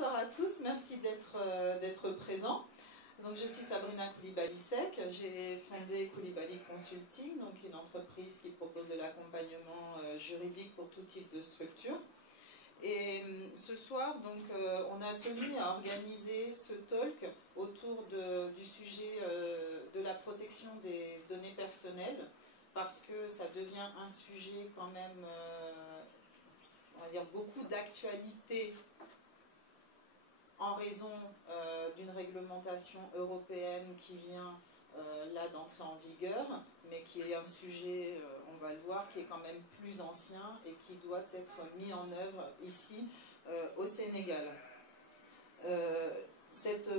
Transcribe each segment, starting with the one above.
bonsoir à tous, merci d'être présents. Donc, je suis Sabrina Koulibaly-Sec, j'ai fondé Koulibaly Consulting, donc une entreprise qui propose de l'accompagnement juridique pour tout type de structure. Et ce soir, donc, on a tenu à organiser ce talk autour du sujet de la protection des données personnelles, parce que ça devient un sujet quand même, on va dire, beaucoup d'actualité en raison d'une réglementation européenne qui vient là d'entrer en vigueur, mais qui est un sujet, on va le voir, qui est quand même plus ancien et qui doit être mis en œuvre ici au Sénégal.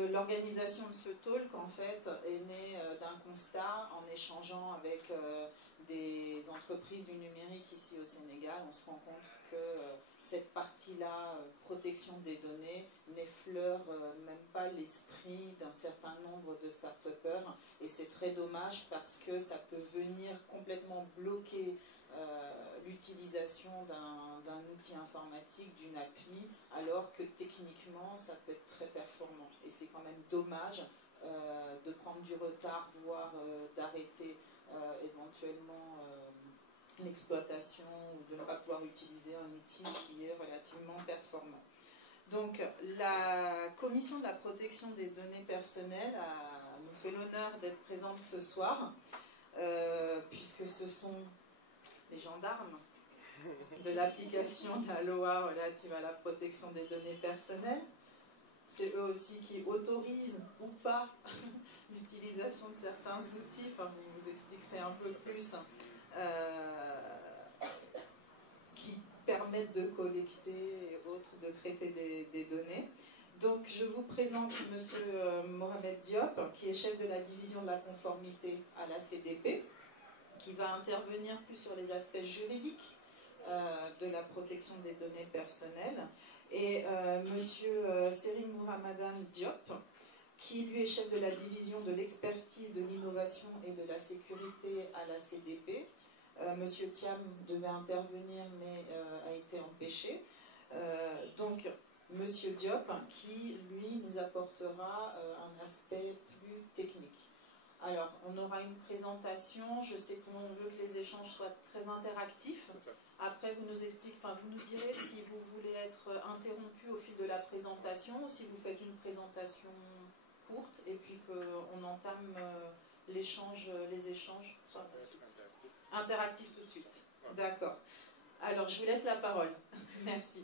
L'organisation de ce talk, en fait, est née d'un constat en échangeant avec des entreprises du numérique ici au Sénégal. On se rend compte que cette partie-là, protection des données, n'effleure même pas l'esprit d'un certain nombre de start-upers. Et c'est très dommage parce que ça peut venir complètement bloquer l'utilisation d'un outil informatique, d'une appli, alors que techniquement ça peut être très performant. Et c'est quand même dommage de prendre du retard, voire d'arrêter éventuellement l'exploitation ou de ne pas pouvoir utiliser un outil qui est relativement performant. Donc la Commission de la protection des données personnelles nous fait l'honneur d'être présente ce soir, puisque ce sont les gendarmes de l'application de la loi relative à la protection des données personnelles. C'est eux aussi qui autorisent ou pas l'utilisation de certains outils, enfin je vous expliquerai un peu plus, qui permettent de collecter et autres, de traiter des données. Donc je vous présente M. Mohamed Diop, qui est chef de la division de la conformité à la CDP, qui va intervenir plus sur les aspects juridiques de la protection des données personnelles, et M. Serine Mouramadan Diop, qui lui est chef de la division de l'expertise, de l'innovation et de la sécurité à la CDP. M. Thiam devait intervenir mais a été empêché. Donc M. Diop, qui lui nous apportera un aspect plus technique. Alors, on aura une présentation. Je sais qu'on veut que les échanges soient très interactifs. Après, vous nous direz si vous voulez être interrompu au fil de la présentation ou si vous faites une présentation courte et puis qu'on entame les échanges. Interactif tout de suite. D'accord. Alors, je vous laisse la parole. Merci.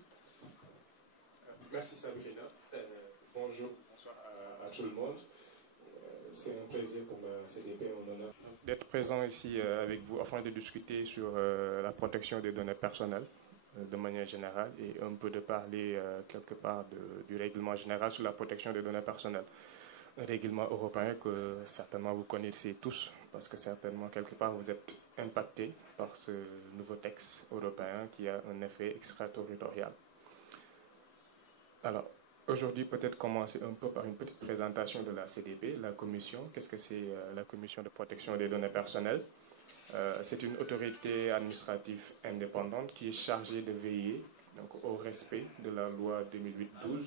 Merci Sabrina. Bonjour, bonsoir à tout le monde. C'est un plaisir pour la CDP et un honneur d'être présent ici avec vous afin de discuter sur la protection des données personnelles de manière générale et un peu de parler quelque part du règlement général sur la protection des données personnelles. Un règlement européen que certainement vous connaissez tous parce que certainement quelque part vous êtes impacté par ce nouveau texte européen qui a un effet extraterritorial. Alors, aujourd'hui, peut-être commencer un peu par une petite présentation de la CDP, la commission. Qu'est-ce que c'est la commission de protection des données personnelles? C'est une autorité administrative indépendante qui est chargée de veiller donc, au respect de la loi 2008-12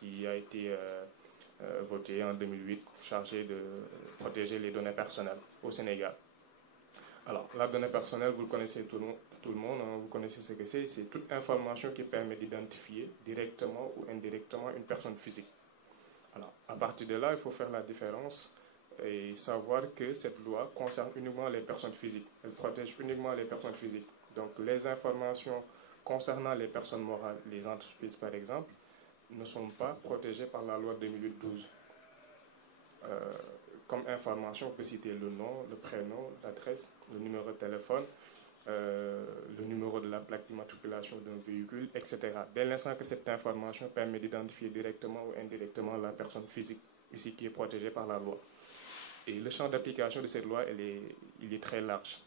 qui a été votée en 2008, chargée de protéger les données personnelles au Sénégal. Alors, la donnée personnelle, vous le connaissez tout le monde, hein, vous connaissez ce que c'est. C'est toute information qui permet d'identifier directement ou indirectement une personne physique. Alors, à partir de là, il faut faire la différence et savoir que cette loi concerne uniquement les personnes physiques. Elle protège uniquement les personnes physiques. Donc, les informations concernant les personnes morales, les entreprises par exemple, ne sont pas protégées par la loi 2008-12. Comme information, on peut citer le nom, le prénom, l'adresse, le numéro de téléphone, le numéro de la plaque d'immatriculation d'un véhicule, etc. Dès l'instant que cette information permet d'identifier directement ou indirectement la personne physique, ici qui est protégée par la loi. Et le champ d'application de cette loi, il est très large.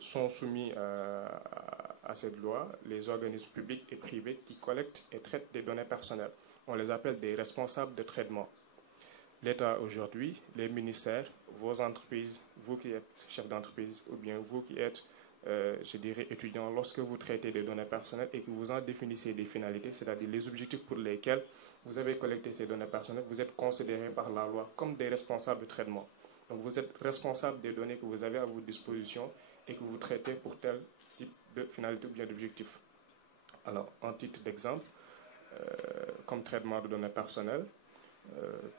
Sont soumis à cette loi les organismes publics et privés qui collectent et traitent des données personnelles. On les appelle des responsables de traitement. L'État aujourd'hui, les ministères, vos entreprises, vous qui êtes chef d'entreprise ou bien vous qui êtes je dirais, étudiants, lorsque vous traitez des données personnelles et que vous en définissez des finalités, c'est-à-dire les objectifs pour lesquels vous avez collecté ces données personnelles, vous êtes considérés par la loi comme des responsables de traitement. Donc vous êtes responsable des données que vous avez à votre disposition et que vous traitez pour tel type de finalité ou bien d'objectif. Alors, en titre d'exemple, comme traitement de données personnelles,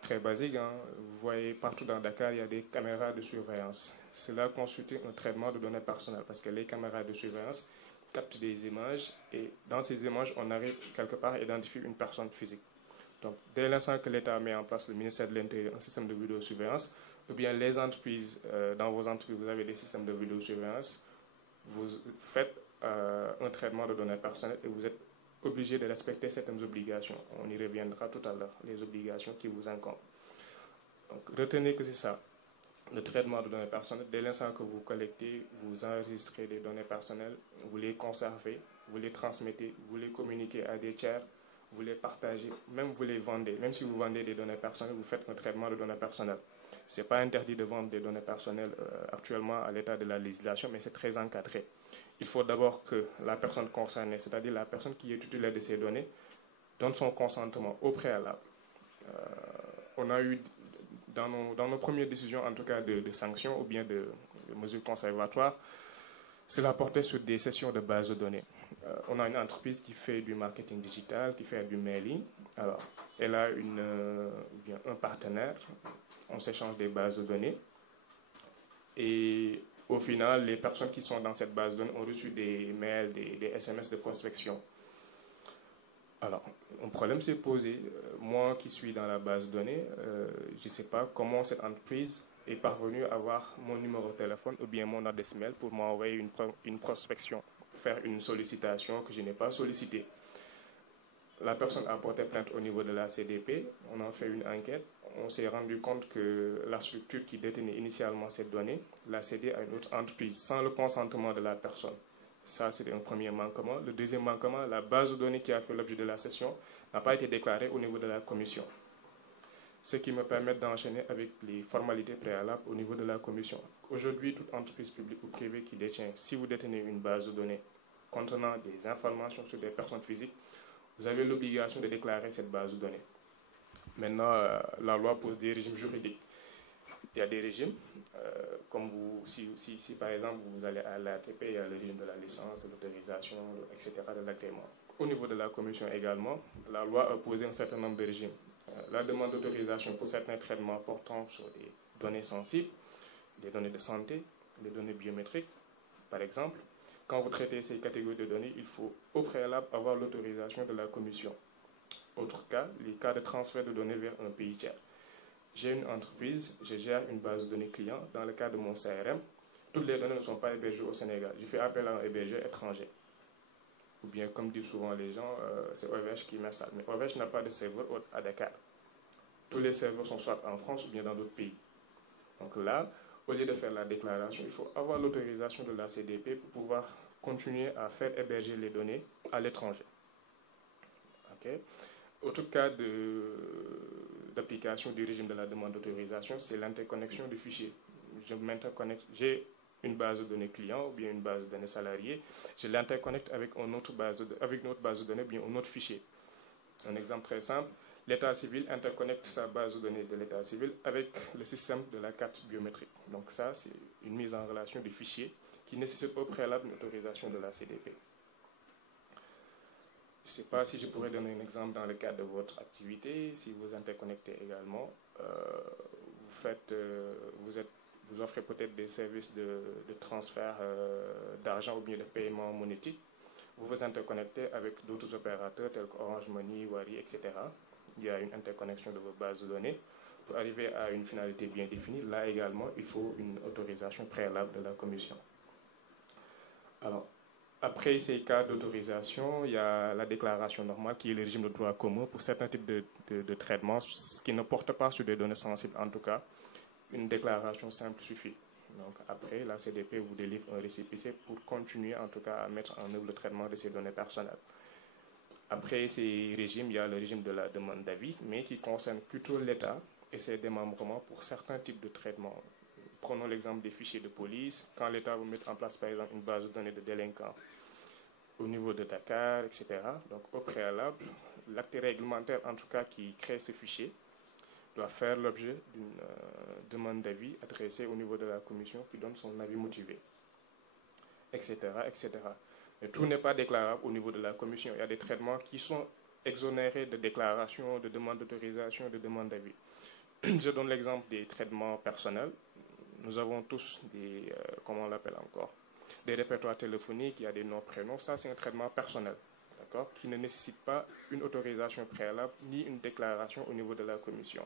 très basique, hein. Vous voyez partout dans Dakar, il y a des caméras de surveillance. Cela constitue un traitement de données personnelles parce que les caméras de surveillance captent des images et dans ces images, on arrive quelque part à identifier une personne physique. Donc, dès l'instant que l'État met en place, le ministère de l'Intérieur, un système de vidéosurveillance, ou bien les entreprises, dans vos entreprises, vous avez des systèmes de vidéosurveillance, vous faites un traitement de données personnelles et vous êtes obligé de respecter certaines obligations. On y reviendra tout à l'heure, les obligations qui vous incombent. Donc, retenez que c'est ça, le traitement de données personnelles. Dès l'instant que vous collectez, vous enregistrez des données personnelles, vous les conservez, vous les transmettez, vous les communiquez à des tiers, vous les partagez, même vous les vendez. Même si vous vendez des données personnelles, vous faites un traitement de données personnelles. Ce n'est pas interdit de vendre des données personnelles actuellement à l'état de la législation, mais c'est très encadré. Il faut d'abord que la personne concernée, c'est-à-dire la personne qui est titulaire de ces données, donne son consentement au préalable. On a eu, dans nos premières décisions, en tout cas de sanctions ou bien de mesures conservatoires, cela portait sur des sessions de base de données. On a une entreprise qui fait du marketing digital, qui fait du mailing. Alors, elle a un partenaire, on s'échange des bases de données. Et au final, les personnes qui sont dans cette base de données ont reçu des mails, des SMS de prospection. Alors, un problème s'est posé. Moi qui suis dans la base de données, je ne sais pas comment cette entreprise est parvenue à avoir mon numéro de téléphone ou bien mon adresse mail pour m'envoyer une prospection, faire une sollicitation que je n'ai pas sollicitée. La personne a porté plainte au niveau de la CDP, on a fait une enquête, on s'est rendu compte que la structure qui détenait initialement cette donnée l'a cédée à une autre entreprise sans le consentement de la personne. Ça, c'est un premier manquement. Le deuxième manquement, la base de données qui a fait l'objet de la session n'a pas été déclarée au niveau de la commission. Ce qui me permet d'enchaîner avec les formalités préalables au niveau de la commission. Aujourd'hui, toute entreprise publique ou privée qui détient, si vous détenez une base de données contenant des informations sur des personnes physiques, vous avez l'obligation de déclarer cette base de données. Maintenant, la loi pose des régimes juridiques. Il y a des régimes, comme si par exemple vous allez à l'ATP, il y a le régime de la licence, de l'autorisation, etc., de l'agrément. Au niveau de la commission également, la loi a posé un certain nombre de régimes. La demande d'autorisation pour certains traitements portant sur des données sensibles, des données de santé, des données biométriques, par exemple. Quand vous traitez ces catégories de données, il faut au préalable avoir l'autorisation de la commission. Autre cas, les cas de transfert de données vers un pays tiers. J'ai une entreprise, je gère une base de données client. Dans le cas de mon CRM, toutes les données ne sont pas hébergées au Sénégal. Je fais appel à un hébergeur étranger. Ou bien, comme disent souvent les gens, c'est OVH qui met ça. Mais OVH n'a pas de serveur à Dakar. Tous les serveurs sont soit en France ou bien dans d'autres pays. Donc là, au lieu de faire la déclaration, il faut avoir l'autorisation de la CDP pour pouvoir continuer à faire héberger les données à l'étranger. Okay. Autre cas d'application du régime de la demande d'autorisation, c'est l'interconnexion de fichiers. Je m'interconnecte, j'ai une base de données client ou bien une base de données salarié, je l'interconnecte avec une autre base de données, bien un autre fichier. Un exemple très simple, l'état civil interconnecte sa base de données de l'état civil avec le système de la carte biométrique. Donc ça, c'est une mise en relation de fichiers qui nécessite au préalable une autorisation de la CDP. Je ne sais pas si je pourrais donner un exemple dans le cadre de votre activité. Si vous interconnectez également, vous offrez peut-être des services de transfert d'argent ou bien de paiement monétique. Vous vous interconnectez avec d'autres opérateurs tels qu'Orange Money, Wari, etc. Il y a une interconnexion de vos bases de données. Pour arriver à une finalité bien définie, là également, il faut une autorisation préalable de la commission. Alors, après ces cas d'autorisation, il y a la déclaration normale qui est le régime de droit commun pour certains types de traitements qui ne portent pas sur des données sensibles. En tout cas, une déclaration simple suffit. Donc après, la CDP vous délivre un récépissé pour continuer en tout cas à mettre en œuvre le traitement de ces données personnelles. Après ces régimes, il y a le régime de la demande d'avis, mais qui concerne plutôt l'État et ses démembrements pour certains types de traitements Prenons l'exemple des fichiers de police. Quand l'État veut mettre en place, par exemple, une base de données de délinquants au niveau de Dakar, etc. Donc, au préalable, l'acte réglementaire, en tout cas, qui crée ce fichier, doit faire l'objet d'une demande d'avis adressée au niveau de la commission qui donne son avis motivé, etc., etc. Mais tout n'est pas déclarable au niveau de la commission. Il y a des traitements qui sont exonérés de déclaration, de demande d'autorisation, de demande d'avis. Je donne l'exemple des traitements personnels. Nous avons tous des, comment on l'appelle encore, des répertoires téléphoniques, il y a des noms, prénoms. Ça, c'est un traitement personnel, d'accord, qui ne nécessite pas une autorisation préalable ni une déclaration au niveau de la commission.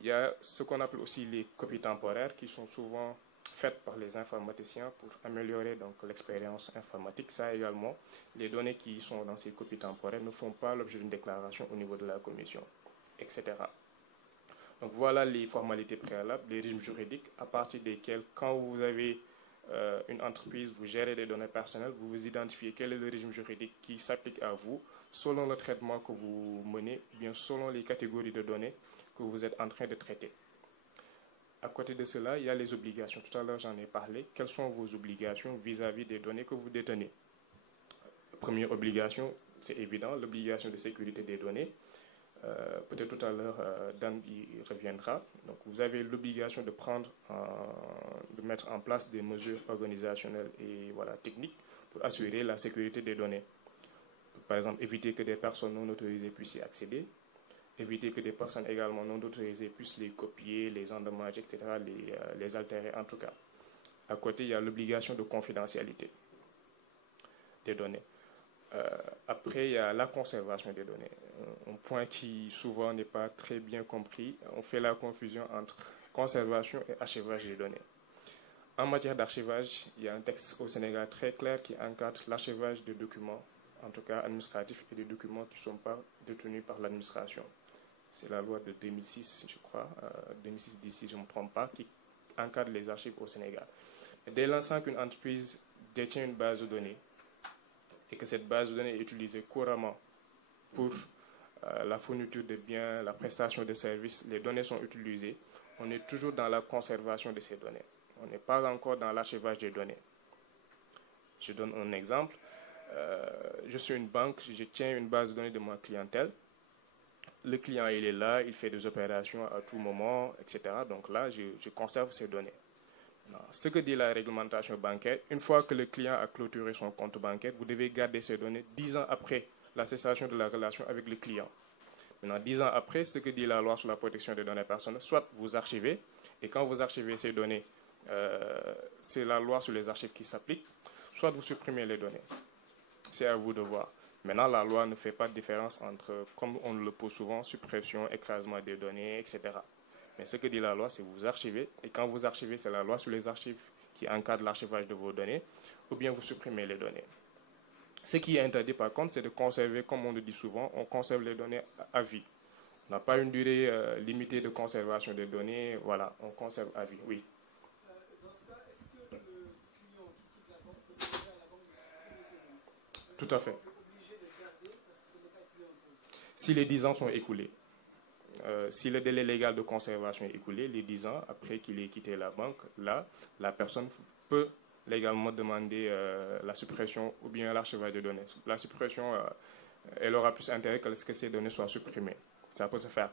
Il y a ce qu'on appelle aussi les copies temporaires qui sont souvent faites par les informaticiens pour améliorer donc l'expérience informatique. Ça également, les données qui sont dans ces copies temporaires ne font pas l'objet d'une déclaration au niveau de la commission, etc. Donc voilà les formalités préalables, les régimes juridiques à partir desquels, quand vous avez une entreprise, vous gérez des données personnelles, vous vous identifiez quel est le régime juridique qui s'applique à vous, selon le traitement que vous menez, bien selon les catégories de données que vous êtes en train de traiter. À côté de cela, il y a les obligations. Tout à l'heure, j'en ai parlé. Quelles sont vos obligations vis-à-vis des données que vous détenez? Première obligation, c'est évident, l'obligation de sécurité des données. Peut-être tout à l'heure, Dan y reviendra. Donc, vous avez l'obligation de mettre en place des mesures organisationnelles et techniques pour assurer la sécurité des données. Par exemple, éviter que des personnes non autorisées puissent y accéder, éviter que des personnes également non autorisées puissent les copier, les endommager, etc., les altérer en tout cas. À côté, il y a l'obligation de confidentialité des données. Après, il y a la conservation des données. Un point qui souvent n'est pas très bien compris. On fait la confusion entre conservation et archivage des données. En matière d'archivage, il y a un texte au Sénégal très clair qui encadre l'archivage des documents, en tout cas administratifs, et des documents qui ne sont pas détenus par l'administration. C'est la loi de 2006, je crois, 2006 d'ici, je ne me trompe pas, qui encadre les archives au Sénégal. Dès l'instant qu'une entreprise détient une base de données, et que cette base de données est utilisée couramment pour la fourniture de biens, la prestation de services, les données sont utilisées, on est toujours dans la conservation de ces données. On n'est pas encore dans l'archivage des données. Je donne un exemple. Je suis une banque, je tiens une base de données de ma clientèle. Le client, il est là, il fait des opérations à tout moment, etc. Donc là, je conserve ces données. Ce que dit la réglementation bancaire, une fois que le client a clôturé son compte bancaire, vous devez garder ces données 10 ans après la cessation de la relation avec le client. Maintenant, 10 ans après, ce que dit la loi sur la protection des données personnelles, soit vous archivez, et quand vous archivez ces données, c'est la loi sur les archives qui s'applique, soit vous supprimez les données. C'est à vous de voir. Maintenant, la loi ne fait pas de différence entre, comme on le pose souvent, suppression, écrasement des données, etc. Mais ce que dit la loi, c'est que vous archivez. Et quand vous archivez, c'est la loi sur les archives qui encadre l'archivage de vos données, ou bien vous supprimez les données. Ce qui est interdit, par contre, c'est de conserver, comme on le dit souvent, on conserve les données à vie. On n'a pas une durée limitée de conservation des données. Voilà, on conserve à vie, oui. Dans ce cas, est-ce que le client qui quitte la banque peut demander à la banque de supprimer ses données? Tout à fait. Est-ce qu'on est obligé de garder parce que ce n'est pas le client impose? Si les 10 ans sont écoulés. Si le délai légal de conservation est écoulé, les 10 ans après qu'il ait quitté la banque, là, la personne peut légalement demander la suppression ou bien l'archivage des données. La suppression, elle aura plus intérêt que ces données soient supprimées. Ça peut se faire.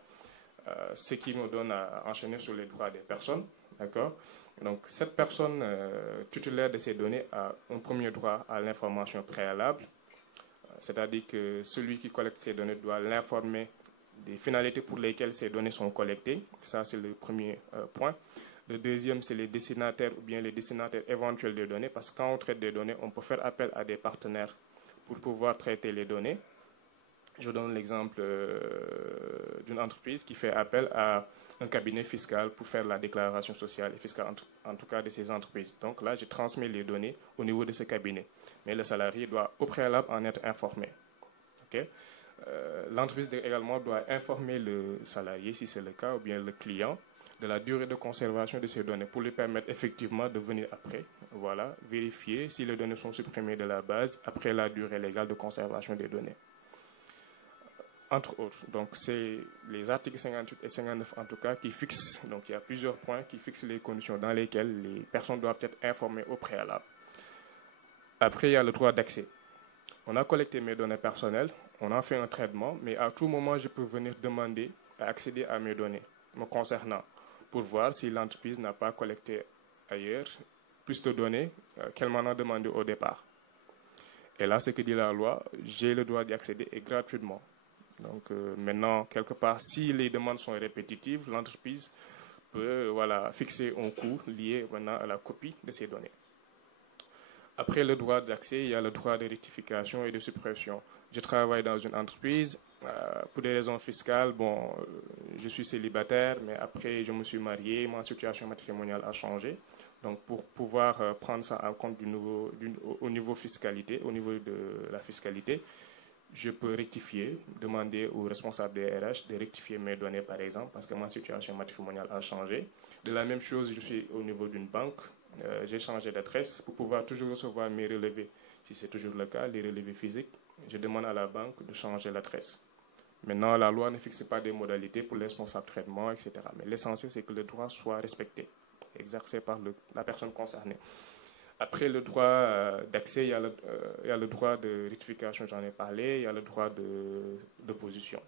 Ce qui nous donne à enchaîner sur les droits des personnes. D'accord? Donc, cette personne titulaire de ces données a un premier droit à l'information préalable. C'est-à-dire que celui qui collecte ces données doit l'informer des finalités pour lesquelles ces données sont collectées. Ça, c'est le premier point. Le deuxième, c'est les destinataires ou bien les destinataires éventuels des données, parce que quand on traite des données, on peut faire appel à des partenaires pour pouvoir traiter les données. Je donne l'exemple d'une entreprise qui fait appel à un cabinet fiscal pour faire la déclaration sociale et fiscale, en tout cas de ces entreprises. Donc là, je transmets les données au niveau de ce cabinet. Mais le salarié doit au préalable en être informé. Okay? L'entreprise également doit informer le salarié, si c'est le cas, ou bien le client, de la durée de conservation de ces données pour lui permettre effectivement de venir après, voilà, vérifier si les données sont supprimées de la base après la durée légale de conservation des données. entre autres. Donc, c'est les articles 58 et 59 en tout cas qui fixent, donc il y a plusieurs points qui fixent les conditions dans lesquelles les personnes doivent être informées au préalable. Après, il y a le droit d'accès. On a collecté mes données personnelles, on a fait un traitement, mais à tout moment, je peux venir demander à accéder à mes données me concernant pour voir si l'entreprise n'a pas collecté ailleurs plus de données qu'elle m'en a demandé au départ. Et là, ce que dit la loi, j'ai le droit d'y accéder et gratuitement. Donc maintenant, quelque part, si les demandes sont répétitives, l'entreprise peut fixer un coût lié maintenant à la copie de ces données. Après le droit d'accès, il y a le droit de rectification et de suppression. Je travaille dans une entreprise. Pour des raisons fiscales, je suis célibataire, mais après, je me suis marié, ma situation matrimoniale a changé. Donc, pour pouvoir prendre ça en compte au niveau de la fiscalité, je peux rectifier, demander aux responsables des RH de rectifier mes données, par exemple, parce que ma situation matrimoniale a changé. De la même chose, je suis au niveau d'une banque. J'ai changé d'adresse pour pouvoir toujours recevoir mes relevés. Si c'est toujours le cas, les relevés physiques, je demande à la banque de changer l'adresse. Maintenant, la loi ne fixe pas des modalités pour les responsables de traitement, etc. Mais l'essentiel, c'est que le droit soit respecté, exercé par la personne concernée. Après le droit d'accès, il y a le droit de rectification, j'en ai parlé, il y a le droit d'opposition.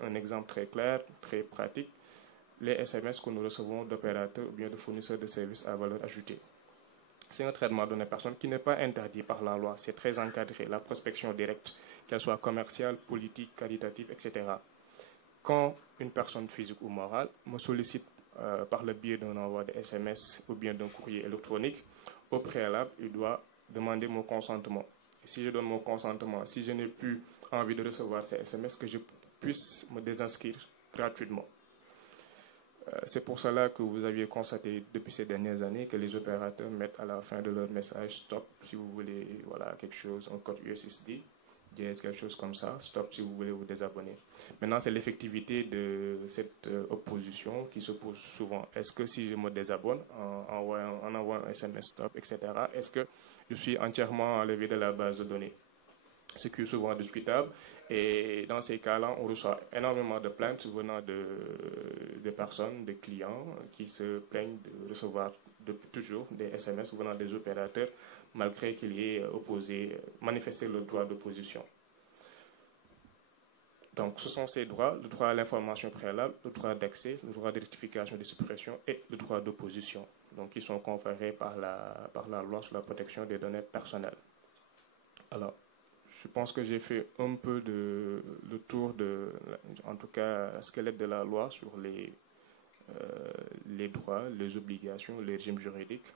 Un exemple très clair, très pratique, les SMS que nous recevons d'opérateurs ou bien de fournisseurs de services à valeur ajoutée. C'est un traitement de données personnelles qui n'est pas interdit par la loi. C'est très encadré, la prospection directe, qu'elle soit commerciale, politique, caritative, etc. Quand une personne physique ou morale me sollicite par le biais d'un envoi de SMS ou bien d'un courrier électronique, au préalable, il doit demander mon consentement. Et si je donne mon consentement, si je n'ai plus envie de recevoir ces SMS, que je puisse me désinscrire gratuitement. C'est pour cela que vous aviez constaté depuis ces dernières années que les opérateurs mettent à la fin de leur message stop si vous voulez quelque chose, un code USSD, quelque chose comme ça, stop si vous voulez vous désabonner. Maintenant, c'est l'effectivité de cette opposition qui se pose souvent. Est-ce que si je me désabonne en envoyant un SMS stop, etc., est-ce que je suis entièrement enlevé de la base de données? Ce qui est souvent discutable. Et dans ces cas-là, on reçoit énormément de plaintes venant de personnes, de clients qui se plaignent de recevoir depuis toujours des SMS venant des opérateurs, malgré qu'il y ait manifesté le droit d'opposition. Donc, ce sont ces droits, le droit à l'information préalable, le droit d'accès, le droit de rectification et de suppression et le droit d'opposition, donc qui sont conférés par la loi sur la protection des données personnelles. Alors, je pense que j'ai fait un peu le tour en tout cas, squelette de la loi sur les droits, les obligations, les régimes juridiques.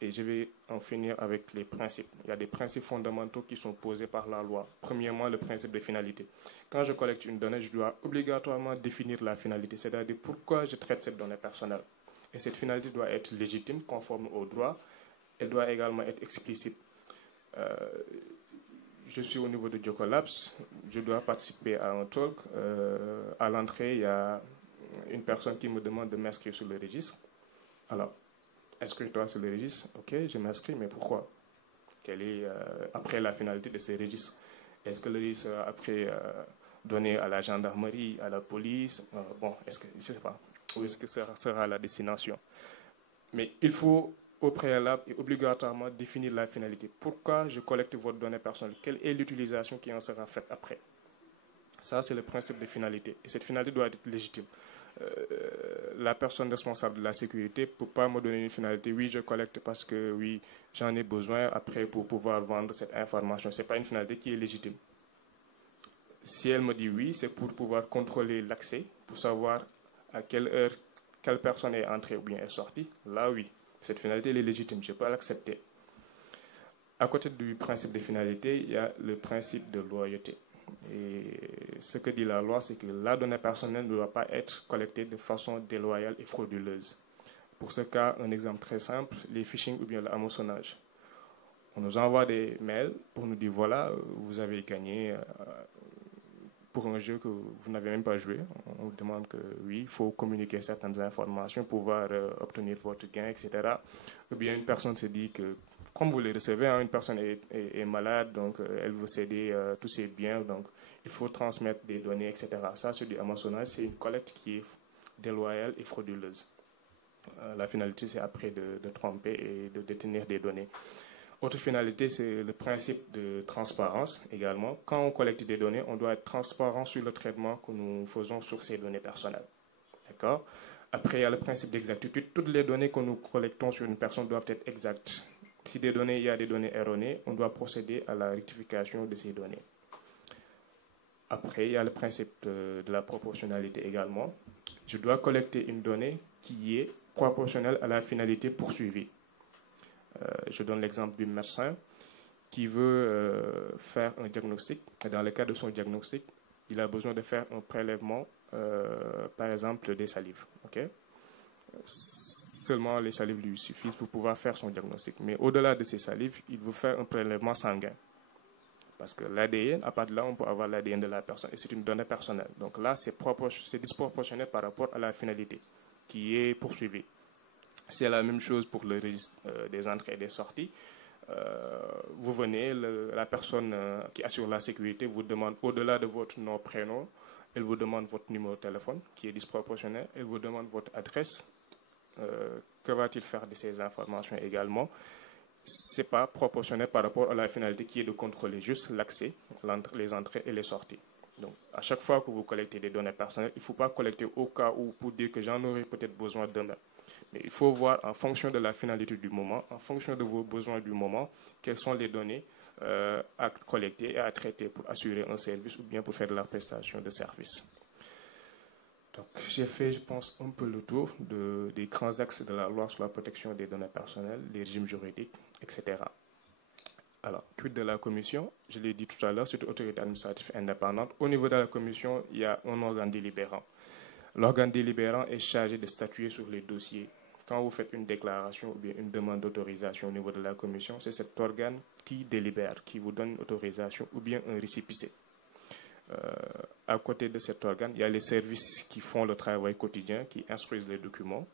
Et je vais en finir avec les principes. Il y a des principes fondamentaux qui sont posés par la loi. Premièrement, le principe de finalité. Quand je collecte une donnée, je dois obligatoirement définir la finalité, c'est-à-dire pourquoi je traite cette donnée personnelle. Et cette finalité doit être légitime, conforme au droit. Elle doit également être explicite. Je suis au niveau de Jocolabs, je dois participer à un talk. À l'entrée, il y a une personne qui me demande de m'inscrire sur le registre. Alors, inscris-toi sur le registre. Ok, je m'inscris, mais pourquoi? Quelle est après la finalité de ces registres? Est-ce que le registre sera après donné à la gendarmerie, à la police? Je ne sais pas. Ou est-ce que ça sera la destination? Mais il faut au préalable et obligatoirement définir la finalité. Pourquoi je collecte votre donnée personnelle? Quelle est l'utilisation qui en sera faite après? Ça, c'est le principe de finalité. Et cette finalité doit être légitime. La personne responsable de la sécurité ne peut pas me donner une finalité. Oui, je collecte parce que oui, j'en ai besoin après pour pouvoir vendre cette information. Ce n'est pas une finalité qui est légitime. Si elle me dit oui, c'est pour pouvoir contrôler l'accès, pour savoir à quelle heure, quelle personne est entrée ou bien est sortie. Là, oui, cette finalité elle est légitime, je peux l'accepter. À côté du principe de finalité, il y a le principe de loyauté. Et ce que dit la loi, c'est que la donnée personnelle ne doit pas être collectée de façon déloyale et frauduleuse. Pour ce cas, un exemple très simple, les phishing ou bien le hameçonnage. On nous envoie des mails pour nous dire, voilà, vous avez gagné pour un jeu que vous n'avez même pas joué. On vous demande que oui, il faut communiquer certaines informations pour pouvoir obtenir votre gain, etc. Ou bien une personne se dit que comme vous les recevez, hein, une personne est malade, donc elle veut céder tous ses biens, donc il faut transmettre des données, etc. Ça, c'est du hameçonnage, c'est une collecte qui est déloyale et frauduleuse. La finalité, c'est après de tromper et de détenir des données. Autre finalité, c'est le principe de transparence également. Quand on collecte des données, on doit être transparent sur le traitement que nous faisons sur ces données personnelles. D'accord ? Après, il y a le principe d'exactitude. Toutes les données que nous collectons sur une personne doivent être exactes. Si il y a des données erronées, on doit procéder à la rectification de ces données. Après, il y a le principe de la proportionnalité également. Je dois collecter une donnée qui est proportionnelle à la finalité poursuivie. Je donne l'exemple du médecin qui veut faire un diagnostic. Et dans le cas de son diagnostic, il a besoin de faire un prélèvement, par exemple, des salives. Okay? Seulement les salives lui suffisent pour pouvoir faire son diagnostic. Mais au-delà de ces salives, il veut faire un prélèvement sanguin. Parce que l'ADN, à partir de là, on peut avoir l'ADN de la personne. Et c'est une donnée personnelle. Donc là, c'est disproportionné par rapport à la finalité qui est poursuivie. C'est la même chose pour le registre des entrées et des sorties. Vous venez, la personne qui assure la sécurité vous demande, au-delà de votre nom, prénom, elle vous demande votre numéro de téléphone, qui est disproportionné. Elle vous demande votre adresse. Que va-t-il faire de ces informations également? Ce n'est pas proportionné par rapport à la finalité qui est de contrôler juste l'accès, les entrées et les sorties. Donc, à chaque fois que vous collectez des données personnelles, il ne faut pas collecter au cas où pour dire que j'en aurai peut-être besoin demain. Mais il faut voir en fonction de la finalité du moment, en fonction de vos besoins du moment, quelles sont les données à collecter et à traiter pour assurer un service ou bien pour faire de la prestation de service. Donc, j'ai fait, je pense, un peu le tour des grands axes de la loi sur la protection des données personnelles, les régimes juridiques, etc. Alors, quid de la commission? Je l'ai dit tout à l'heure, c'est une autorité administrative indépendante. Au niveau de la commission, il y a un organe délibérant. L'organe délibérant est chargé de statuer sur les dossiers. Quand vous faites une déclaration ou bien une demande d'autorisation au niveau de la commission, c'est cet organe qui délibère, qui vous donne une autorisation ou bien un récépissé. À côté de cet organe, il y a les services qui font le travail quotidien, qui instruisent les documents,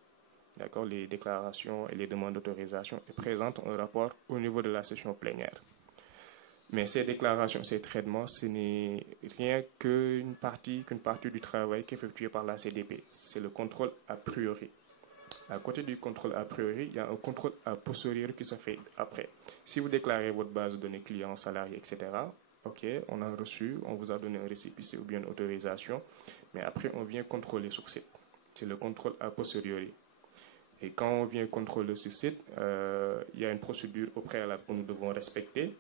d'accord, les déclarations et les demandes d'autorisation, et présentent un rapport au niveau de la session plénière. Mais ces déclarations, ces traitements, ce n'est rien qu'une partie du travail qui est effectué par la CDP. C'est le contrôle a priori. À côté du contrôle a priori, il y a un contrôle a posteriori qui se fait après. Si vous déclarez votre base de données clients, salariés, etc., OK, on a reçu, on vous a donné un récépissé ou bien une autorisation, mais après, on vient contrôler sur site. C'est le contrôle a posteriori. Et quand on vient contrôler sur site, il y a une procédure au préalable que nous devons respecter.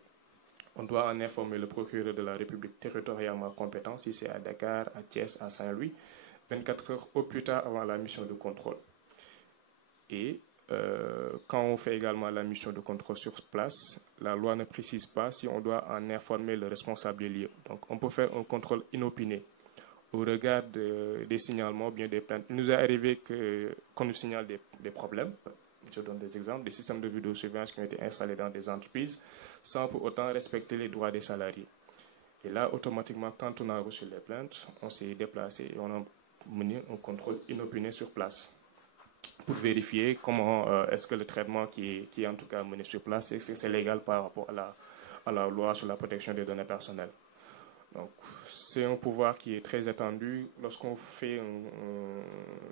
On doit en informer le procureur de la République territorialement compétent, si c'est à Dakar, à Thiès, à Saint-Louis, 24 heures au plus tard avant la mission de contrôle. Et quand on fait également la mission de contrôle sur place, la loi ne précise pas si on doit en informer le responsable des lieux. Donc, on peut faire un contrôle inopiné au regard des signalements, bien des plaintes. Il nous est arrivé qu'on nous signale des problèmes. Je donne des exemples, des systèmes de vidéosurveillance qui ont été installés dans des entreprises sans pour autant respecter les droits des salariés. Et là, automatiquement, quand on a reçu les plaintes, on s'est déplacé et on a mené un contrôle inopiné sur place pour vérifier comment est-ce que le traitement qui est en tout cas mené sur place, est-ce que c'est légal par rapport à la loi sur la protection des données personnelles. Donc, c'est un pouvoir qui est très étendu. Lorsqu'on fait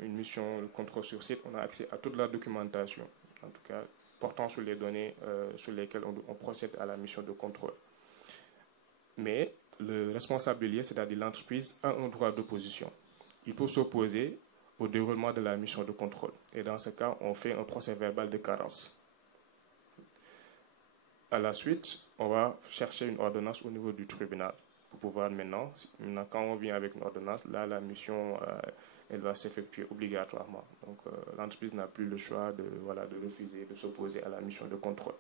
une mission de contrôle sur site, on a accès à toute la documentation, en tout cas portant sur les données sur lesquelles on procède à la mission de contrôle. Mais le responsable du lieu, c'est-à-dire l'entreprise, a un droit d'opposition. Il peut s'opposer au déroulement de la mission de contrôle. Et dans ce cas, on fait un procès verbal de carence. À la suite, on va chercher une ordonnance au niveau du tribunal pour pouvoir maintenant, quand on vient avec une ordonnance, là, la mission, elle va s'effectuer obligatoirement. Donc, l'entreprise n'a plus le choix de refuser, de s'opposer à la mission de contrôle.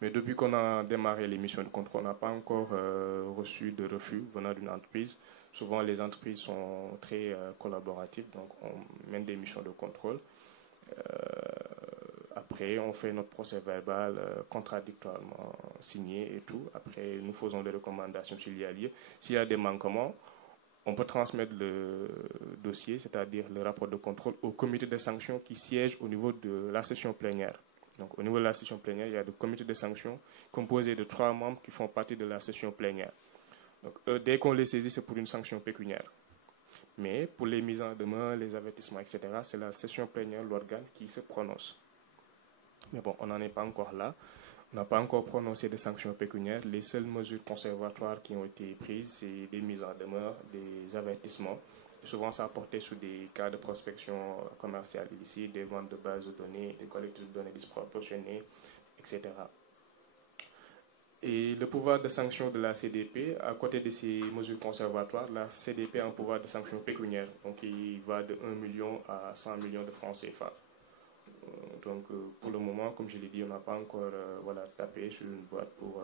Mais depuis qu'on a démarré les missions de contrôle, on n'a pas encore reçu de refus venant d'une entreprise. Souvent, les entreprises sont très collaboratives, donc on mène des missions de contrôle. Après, on fait notre procès verbal contradictoirement signé et tout. Après, nous faisons des recommandations s'il y a lieu. S'il y a des manquements, on peut transmettre le dossier, c'est-à-dire le rapport de contrôle, au comité de sanctions qui siège au niveau de la session plénière. Donc, au niveau de la session plénière, il y a le comité de sanctions composé de 3 membres qui font partie de la session plénière. Donc, dès qu'on les saisit, c'est pour une sanction pécuniaire. Mais pour les mises en demeure, les avertissements, etc., c'est la session plénière, l'organe qui se prononce. Mais bon, on n'en est pas encore là. On n'a pas encore prononcé de sanctions pécuniaires. Les seules mesures conservatoires qui ont été prises, c'est des mises en demeure, des avertissements. Souvent, ça a porté sur des cas de prospection commerciale illicite, des ventes de bases de données, des collectes de données disproportionnées, etc. Et le pouvoir de sanction de la CDP, à côté de ces mesures conservatoires, la CDP a un pouvoir de sanction pécuniaire. Donc, il va de 1 million à 100 millions de francs CFA. Donc, pour le moment, comme je l'ai dit, on n'a pas encore tapé sur une boîte pour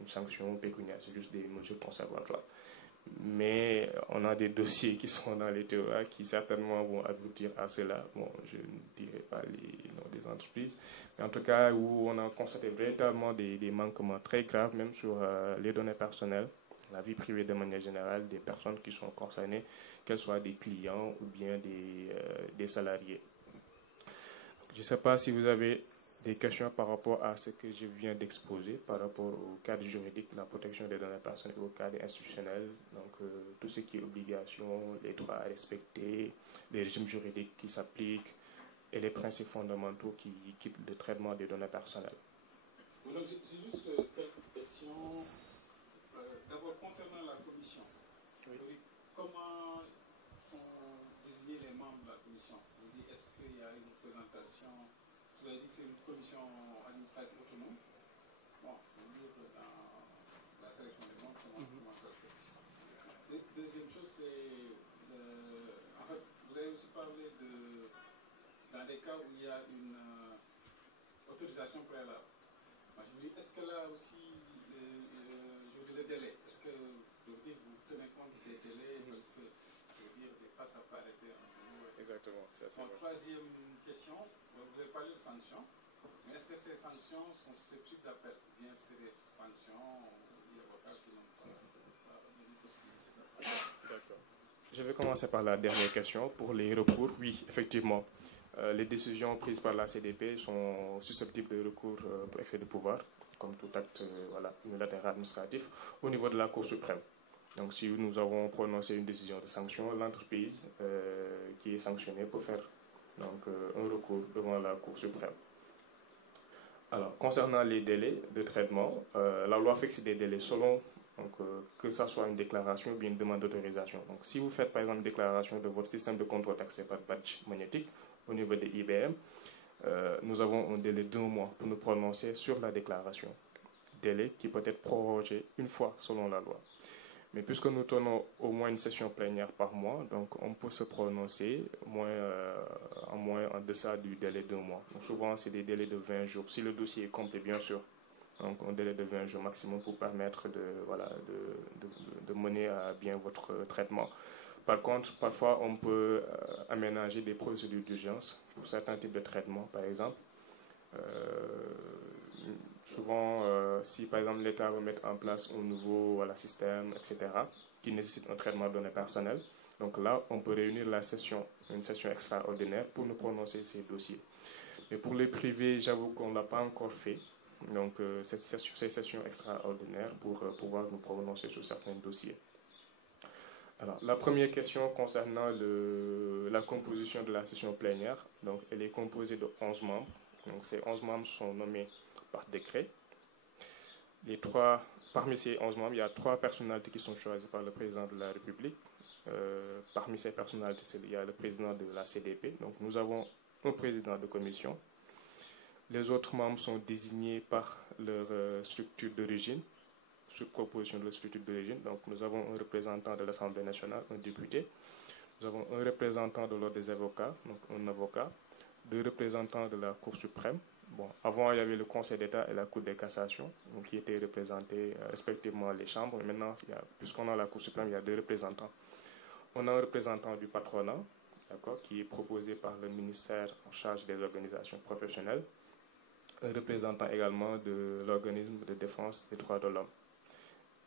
une sanction pécuniaire. C'est juste des mesures conservatoires. Mais on a des dossiers qui sont dans les TOA qui certainement vont aboutir à cela. Bon, je ne dirai pas les noms des entreprises, mais en tout cas où on a constaté véritablement des manquements très graves, même sur les données personnelles, la vie privée de manière générale, des personnes qui sont concernées, qu'elles soient des clients ou bien des salariés. Je ne sais pas si vous avez des questions par rapport à ce que je viens d'exposer, par rapport au cadre juridique de la protection des données personnelles, au cadre institutionnel, donc tout ce qui est obligation, les droits à respecter, les régimes juridiques qui s'appliquent et les principes fondamentaux qui guident le traitement des données personnelles. Donc, j'ai juste quelques questions. D'abord, concernant la commission, oui. Comment sont désignés les membres de la commission? Est-ce qu'il y a une présentation? Vous avez dit que c'est une commission administrative autonome. Bon, je veux dire que dans la sélection des membres, comment ça se fait? Deuxième chose, c'est. En fait, vous avez aussi parlé de. Dans des cas où il y a une autorisation préalable. Moi, je vous dis, est-ce que là aussi, je veux dire, le délai, est-ce que vous tenez compte des délais? Parce que, je veux dire, des fois, ça peut arrêter un jour. Exactement, c'est assez bon. Troisième question, vous avez parlé de sanctions, mais est-ce que ces sanctions sont susceptibles d'appel? Ou bien c'est des sanctions, il y a des avocats qui n'ont pas une possibilité d'appel? D'accord. Je vais commencer par la dernière question. Pour les recours, oui, effectivement. Les décisions prises par la CDP sont susceptibles de recours pour excès de pouvoir, comme tout acte unilatéral administratif, au niveau de la Cour suprême. Donc, si nous avons prononcé une décision de sanction, l'entreprise qui est sanctionnée peut faire un recours devant la Cour suprême. Alors, concernant les délais de traitement, la loi fixe des délais selon que ce soit une déclaration ou bien une demande d'autorisation. Donc, si vous faites par exemple une déclaration de votre système de contrôle d'accès par badge magnétique au niveau de IBM, nous avons un délai d'1 mois pour nous prononcer sur la déclaration. Délai qui peut être prorogé une fois selon la loi. Mais puisque nous tenons au moins une session plénière par mois, donc on peut se prononcer en deçà du délai d'1 mois. Donc souvent, c'est des délais de 20 jours. Si le dossier est complet, bien sûr, donc un délai de 20 jours maximum pour permettre de mener à bien votre traitement. Par contre, parfois, on peut aménager des procédures d'urgence pour certains types de traitements, par exemple. Souvent, si par exemple l'État veut mettre en place un nouveau système, etc., qui nécessite un traitement de données personnelles, donc là, on peut réunir une session extraordinaire pour nous prononcer ces dossiers. Mais pour les privés, j'avoue qu'on ne l'a pas encore fait. Donc, ces sessions extraordinaires pour pouvoir nous prononcer sur certains dossiers. Alors, la première question concernant la composition de la session plénière, donc elle est composée de 11 membres. Donc, ces 11 membres sont nommés par décret. Parmi ces 11 membres, il y a 3 personnalités qui sont choisies par le président de la République. Parmi ces personnalités, il y a le président de la CDP. Donc, nous avons un président de commission. Les autres membres sont désignés par leur structure d'origine, sur proposition de la structure d'origine. Donc, nous avons un représentant de l'Assemblée nationale, un député. Nous avons un représentant de l'Ordre des avocats, donc un avocat, 2 représentants de la Cour suprême. Bon, avant, il y avait le Conseil d'État et la Cour de cassation, donc, qui étaient représentés respectivement les chambres. Mais maintenant, puisqu'on a la Cour suprême, il y a 2 représentants. On a un représentant du patronat, qui est proposé par le ministère en charge des organisations professionnelles. Un représentant également de l'organisme de défense des droits de l'homme.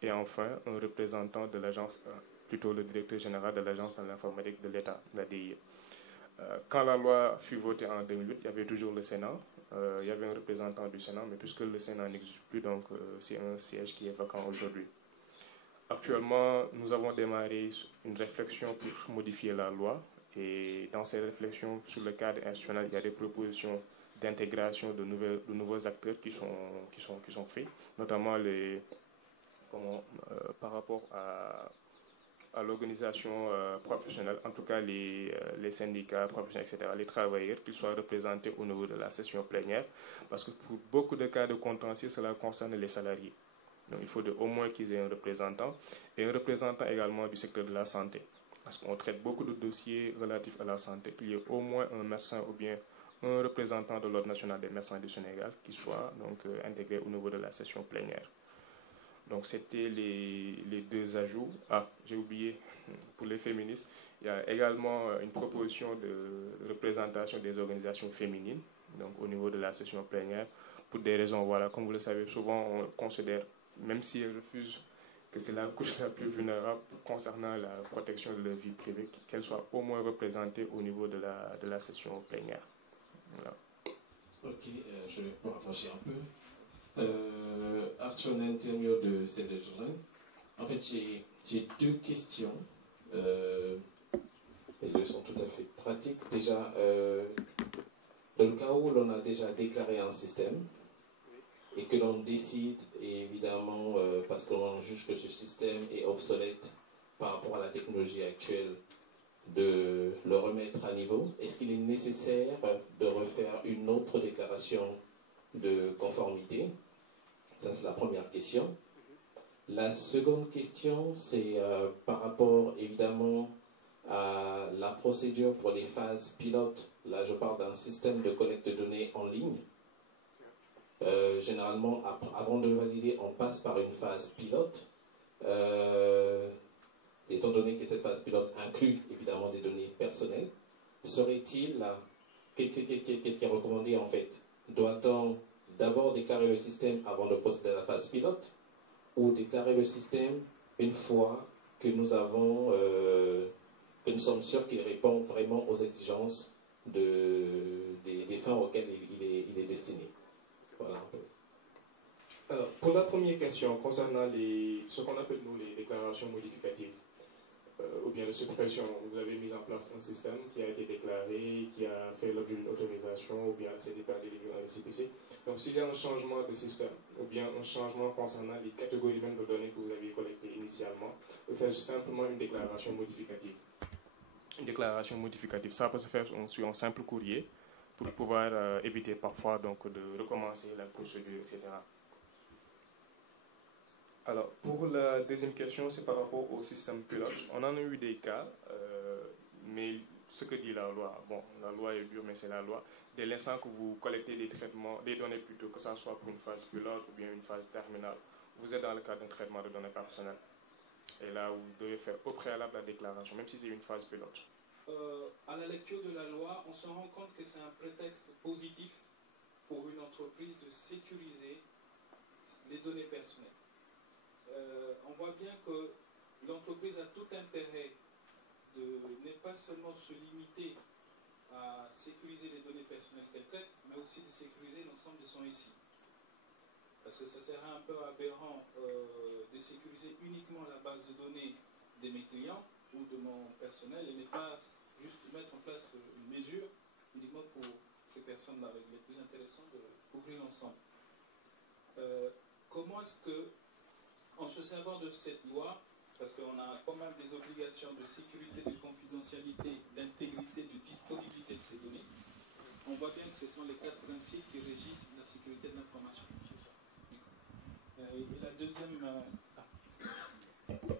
Et enfin, un représentant de l'agence, plutôt le directeur général de l'agence de l'informatique de l'État, la DIE. Quand la loi fut votée en 2008, il y avait toujours le Sénat. il y avait un représentant du Sénat, mais puisque le Sénat n'existe plus, donc c'est un siège qui est vacant aujourd'hui. Actuellement, nous avons démarré une réflexion pour modifier la loi, et dans ces réflexions sur le cadre institutionnel, il y a des propositions d'intégration de nouveaux acteurs qui sont faits, notamment par rapport à l'organisation professionnelle, en tout cas les syndicats professionnels, etc., les travailleurs, qu'ils soient représentés au niveau de la session plénière, parce que pour beaucoup de cas de contentieux, cela concerne les salariés. Donc il faut au moins qu'ils aient un représentant, et un représentant également du secteur de la santé, parce qu'on traite beaucoup de dossiers relatifs à la santé, qu'il y ait au moins un médecin ou bien un représentant de l'Ordre national des médecins du Sénégal qui soit donc intégré au niveau de la session plénière. Donc c'était les deux ajouts. Ah, j'ai oublié, pour les féministes, il y a également une proposition de représentation des organisations féminines, donc au niveau de la session plénière, pour des raisons, voilà, comme vous le savez, souvent on considère, même si elles refusent, que c'est la couche la plus vulnérable concernant la protection de leur vie privée, qu'elle soit au moins représentée au niveau de la session plénière. Voilà. Ok, je vais rapprocher un peu. Arthur, interview de Save the Children. En fait, j'ai deux questions. Les deux sont tout à fait pratiques. Déjà, dans le cas où l'on a déjà déclaré un système et que l'on décide, évidemment, parce que l'on juge que ce système est obsolète par rapport à la technologie actuelle, de le remettre à niveau, est-ce qu'il est nécessaire de refaire une autre déclaration de conformité? Ça, c'est la première question. La seconde question, c'est par rapport, évidemment, à la procédure pour les phases pilotes. Là, je parle d'un système de collecte de données en ligne. Généralement, avant de le valider, on passe par une phase pilote. Étant donné que cette phase pilote inclut évidemment des données personnelles, serait-il, qu'est-ce qui est recommandé en fait? Doit-on d'abord déclarer le système avant de procéder à la phase pilote, ou déclarer le système une fois que nous sommes sûrs qu'il répond vraiment aux exigences des fins auxquelles il est destiné? Voilà un peu. Alors, pour la première question, concernant ce qu'on appelle nous les déclarations modificatives, ou bien de suppression, vous avez mis en place un système qui a été déclaré, qui a fait l'objet d'une autorisation, ou bien c'est délivré un récépissé. Donc s'il y a un changement de système, ou bien un changement concernant les catégories même de données que vous aviez collectées initialement, vous faites simplement une déclaration modificative. Une déclaration modificative, ça peut se faire sur un simple courrier, pour pouvoir éviter parfois donc, de recommencer la procédure, etc. Alors, pour la deuxième question, c'est par rapport au système pilote. On en a eu des cas, mais ce que dit la loi, bon, la loi est dure, mais c'est la loi. Dès l'instant que vous collectez des données plutôt, que ce soit pour une phase pilote ou bien une phase terminale, vous êtes dans le cadre d'un traitement de données personnelles. Et là, vous devez faire au préalable la déclaration, même si c'est une phase pilote. À la lecture de la loi, on se rend compte que c'est un prétexte positif pour une entreprise de sécuriser les données personnelles. On voit bien que l'entreprise a tout intérêt de ne pas seulement se limiter à sécuriser les données personnelles qu'elle traite, mais aussi de sécuriser l'ensemble de son SI. Parce que ça serait un peu aberrant de sécuriser uniquement la base de données de mes clients ou de mon personnel et ne pas juste mettre en place une mesure uniquement pour ces personnes-là. Il est plus intéressant de couvrir l'ensemble. Comment est-ce que, en se servant de cette loi, parce qu'on a pas mal des obligations de sécurité, de confidentialité, d'intégrité, de disponibilité de ces données, on voit bien que ce sont les 4 principes qui régissent la sécurité de l'information.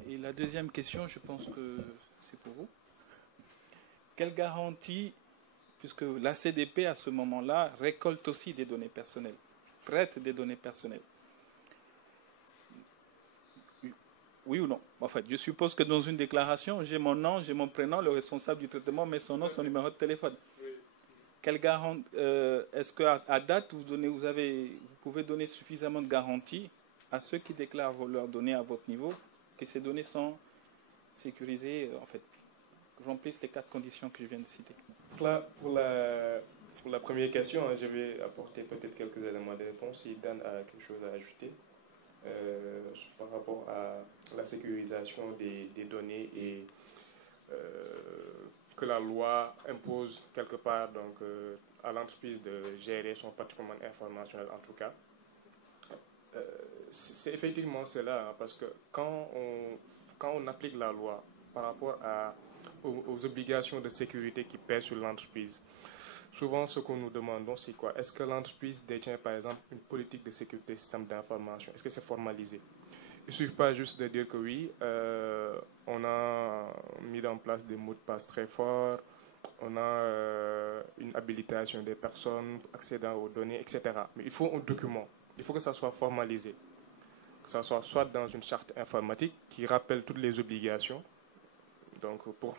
Et la deuxième question, je pense que c'est pour vous. Quelle garantie, puisque la CDP à ce moment-là récolte aussi des données personnelles, traite des données personnelles. Oui ou non? En fait, je suppose que dans une déclaration, j'ai mon nom, j'ai mon prénom, le responsable du traitement met son nom, son numéro de téléphone. Quelle garantie est-ce qu'à date, vous pouvez donner suffisamment de garanties à ceux qui déclarent leurs données à votre niveau, que ces données sont sécurisées, en fait, remplissent les 4 conditions que je viens de citer? Pour la Pour la première question, je vais apporter peut-être quelques éléments de réponse si Dan a quelque chose à ajouter par rapport à la sécurisation des données et que la loi impose quelque part donc, à l'entreprise de gérer son patrimoine informationnel en tout cas. C'est effectivement cela, hein, parce que quand on applique la loi par rapport aux obligations de sécurité qui pèsent sur l'entreprise, souvent ce que nous demandons c'est quoi? Est-ce que l'entreprise détient par exemple une politique de sécurité système d'information? Est-ce que c'est formalisé? Il ne suffit pas juste de dire que oui, on a mis en place des mots de passe très forts, on a une habilitation des personnes accédant aux données, etc. Mais il faut un document, il faut que ça soit formalisé, que ça soit soit dans une charte informatique qui rappelle toutes les obligations, donc pour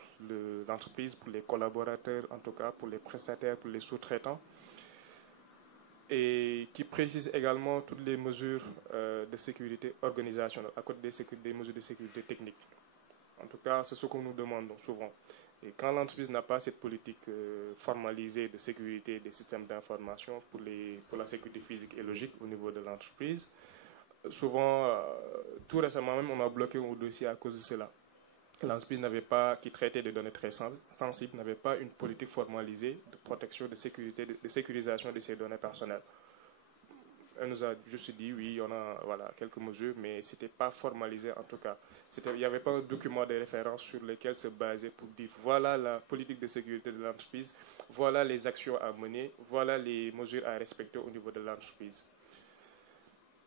l'entreprise, pour les collaborateurs, en tout cas pour les prestataires, pour les sous-traitants, et qui précise également toutes les mesures de sécurité organisationnelle, à côté des mesures de sécurité technique. En tout cas, c'est ce que nous demandons souvent. Et quand l'entreprise n'a pas cette politique formalisée de sécurité des systèmes d'information pour la sécurité physique et logique au niveau de l'entreprise, souvent, tout récemment même, on a bloqué un dossier à cause de cela. L'entreprise qui traitait des données très sensibles, n'avait pas une politique formalisée de protection, de sécurité, de sécurisation de ces données personnelles. Elle nous a juste dit, oui, on a quelques mesures, mais ce n'était pas formalisé en tout cas. Il n'y avait pas un document de référence sur lequel se baser pour dire, voilà la politique de sécurité de l'entreprise, voilà les actions à mener, voilà les mesures à respecter au niveau de l'entreprise.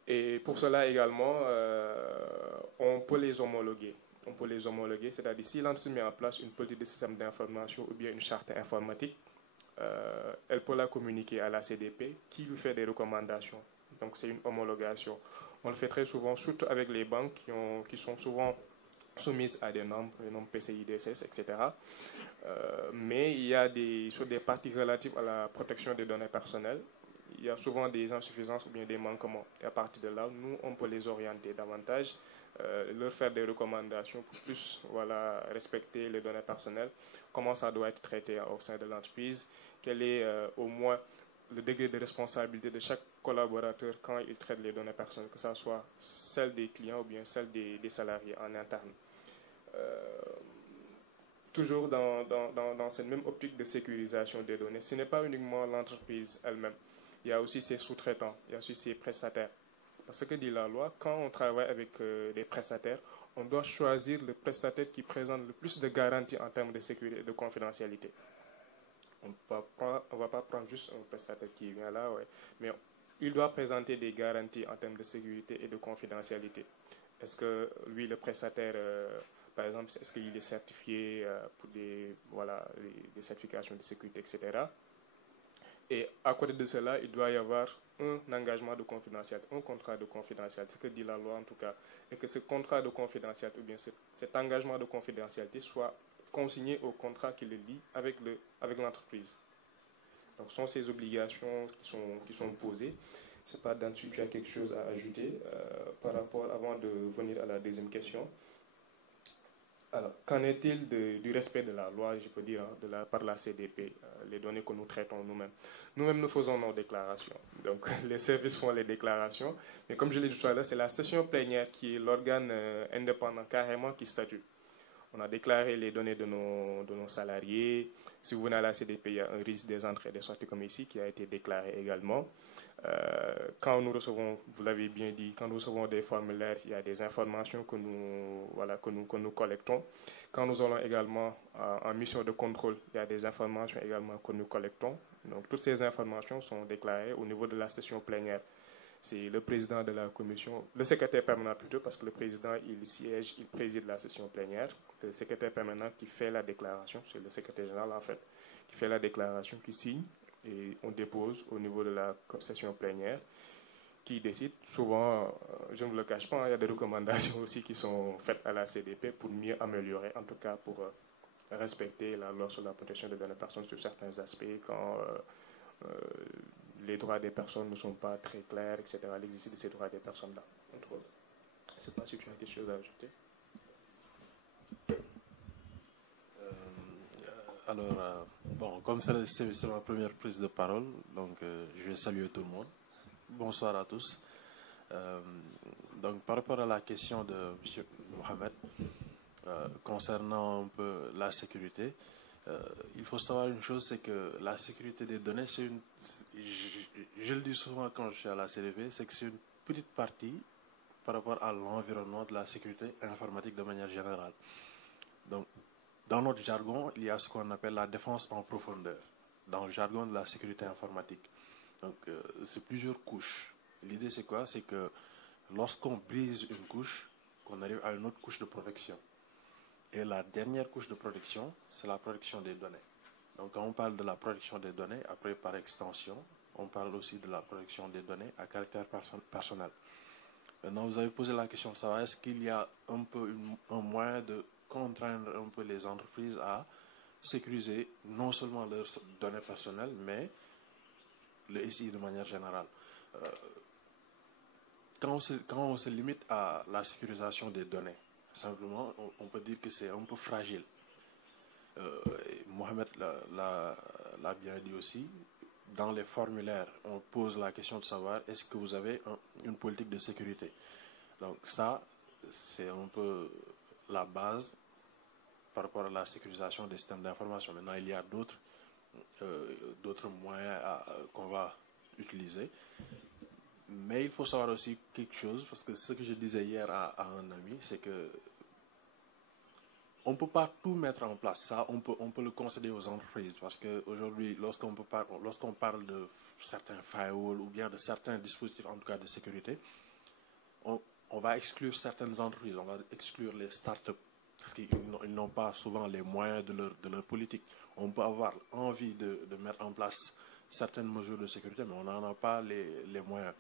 Et pour cela également, on peut les homologuer. On peut les homologuer, c'est-à-dire si l'entreprise met en place une politique de système d'information ou bien une charte informatique, elle peut la communiquer à la CDP qui lui fait des recommandations. Donc c'est une homologation. On le fait très souvent, surtout avec les banques qui sont souvent soumises à des normes, les normes PCI DSS, etc. Mais il y a sur des parties relatives à la protection des données personnelles, il y a souvent des insuffisances ou bien des manquements. Et à partir de là, nous, on peut les orienter davantage, leur faire des recommandations pour plus respecter les données personnelles, comment ça doit être traité au sein de l'entreprise, quel est au moins le degré de responsabilité de chaque collaborateur quand il traite les données personnelles, que ce soit celle des clients ou bien celle des salariés en interne. Toujours dans cette même optique de sécurisation des données, ce n'est pas uniquement l'entreprise elle-même, il y a aussi ses sous-traitants, il y a aussi ses prestataires. Parce que dit la loi, quand on travaille avec des prestataires, on doit choisir le prestataire qui présente le plus de garanties en termes de sécurité et de confidentialité. On ne va pas prendre juste un prestataire qui vient là, mais il doit présenter des garanties en termes de sécurité et de confidentialité. Est-ce que lui, le prestataire, par exemple, est-ce qu'il est certifié pour des certifications de sécurité, etc. Et à côté de cela, il doit y avoir un engagement de confidentialité, un contrat de confidentialité, ce que dit la loi en tout cas, et que ce contrat de confidentialité ou bien cet engagement de confidentialité soit consigné au contrat qui le lie avec l'entreprise. Donc, ce sont ces obligations qui sont posées. Je ne sais pas, Dan, si tu as quelque chose à ajouter par rapport, avant de venir à la deuxième question. Alors, qu'en est-il du respect de la loi, je peux dire, par la CDP, les données que nous traitons nous-mêmes? Nous-mêmes, nous faisons nos déclarations. Donc, les services font les déclarations. Mais comme je l'ai dit tout à l'heure, c'est la session plénière qui est l'organe indépendant carrément qui statue. On a déclaré les données de nos salariés. Si vous venez à la CDP, il y a un risque des entrées et des sorties comme ici qui a été déclaré également. Quand nous recevons, vous l'avez bien dit, quand nous recevons des formulaires, il y a des informations que nous collectons. Quand nous allons également en mission de contrôle, il y a des informations également que nous collectons. Donc toutes ces informations sont déclarées au niveau de la session plénière. C'est le président de la commission, le secrétaire permanent plutôt, parce que le président, il préside la session plénière. Le secrétaire permanent qui fait la déclaration, c'est le secrétaire général en fait, qui fait la déclaration, qui signe, et on dépose au niveau de la session plénière, qui décide. Souvent, je ne vous le cache pas, il y a des recommandations aussi qui sont faites à la CDP pour mieux améliorer, en tout cas pour respecter la loi sur la protection des données personnelles sur certains aspects, quand les droits des personnes ne sont pas très clairs, etc., l'exercice de ces droits des personnes-là, entre autres. Je ne sais pas si tu as quelque chose à ajouter. Alors, bon, comme c'est ma première prise de parole, donc je vais saluer tout le monde. Bonsoir à tous. Donc, par rapport à la question de M. Mohamed, concernant un peu la sécurité, il faut savoir une chose, c'est que la sécurité des données, je le dis souvent quand je suis à la CDP, c'est que c'est une petite partie par rapport à l'environnement de la sécurité informatique de manière générale. Donc, dans notre jargon, il y a ce qu'on appelle la défense en profondeur, dans le jargon de la sécurité informatique. Donc, c'est plusieurs couches. L'idée, c'est quoi? C'est que lorsqu'on brise une couche, qu'on arrive à une autre couche de protection. Et la dernière couche de protection, c'est la protection des données. Donc, quand on parle de la protection des données, après, par extension, on parle aussi de la protection des données à caractère personnel. Maintenant, vous avez posé la question de savoir est-ce qu'il y a un peu un moyen de contraindre un peu les entreprises à sécuriser non seulement leurs données personnelles, mais le SI de manière générale. Quand on se limite à la sécurisation des données, simplement, on peut dire que c'est un peu fragile. Mohamed l'a bien dit aussi. Dans les formulaires, on pose la question de savoir est-ce que vous avez une politique de sécurité. Donc ça, c'est un peu la base par rapport à la sécurisation des systèmes d'information. Maintenant, il y a d'autres moyens qu'on va utiliser. Mais il faut savoir aussi quelque chose, parce que ce que je disais hier à un ami, c'est que on ne peut pas tout mettre en place. Ça, on peut le concéder aux entreprises, parce qu'aujourd'hui, lorsqu'on parle de certains firewalls ou bien de certains dispositifs, en tout cas de sécurité, on va exclure certaines entreprises, on va exclure les startups, parce qu'ils n'ont pas souvent les moyens de leur politique. On peut avoir envie de mettre en place certaines mesures de sécurité, mais on n'en a pas les moyens.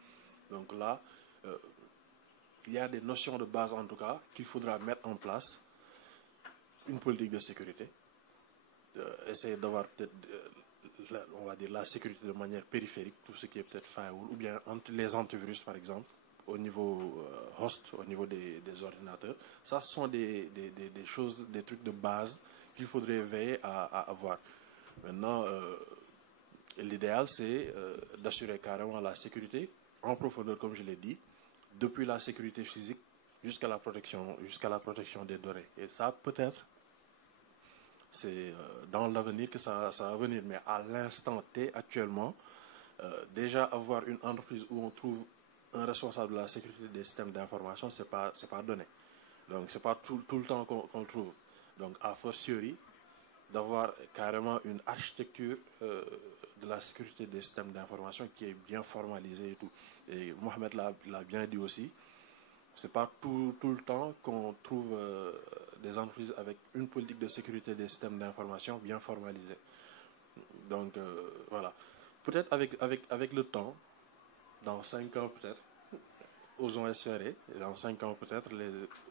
Donc là, il y a des notions de base, en tout cas, qu'il faudra mettre en place. Une politique de sécurité, essayer d'avoir peut-être, on va dire, la sécurité de manière périphérique, tout ce qui est peut-être firewall, ou bien les antivirus, par exemple, au niveau host, au niveau des ordinateurs. Ça, ce sont des choses, des trucs de base qu'il faudrait veiller à avoir. Maintenant, l'idéal, c'est d'assurer carrément la sécurité en profondeur, comme je l'ai dit, depuis la sécurité physique jusqu'à la protection des données. Et ça, peut-être, c'est dans l'avenir que ça va venir. Mais à l'instant T, actuellement, déjà avoir une entreprise où on trouve un responsable de la sécurité des systèmes d'information, c'est pas donné. Donc, c'est pas tout le temps qu'on le trouve. Donc, a fortiori, d'avoir carrément une architecture de la sécurité des systèmes d'information qui est bien formalisée et tout. Et Mohamed l'a bien dit aussi. C'est pas tout le temps qu'on trouve des entreprises avec une politique de sécurité des systèmes d'information bien formalisée. Donc, voilà. Peut-être avec le temps, dans 5 ans peut-être, osons espérer, dans 5 ans peut-être,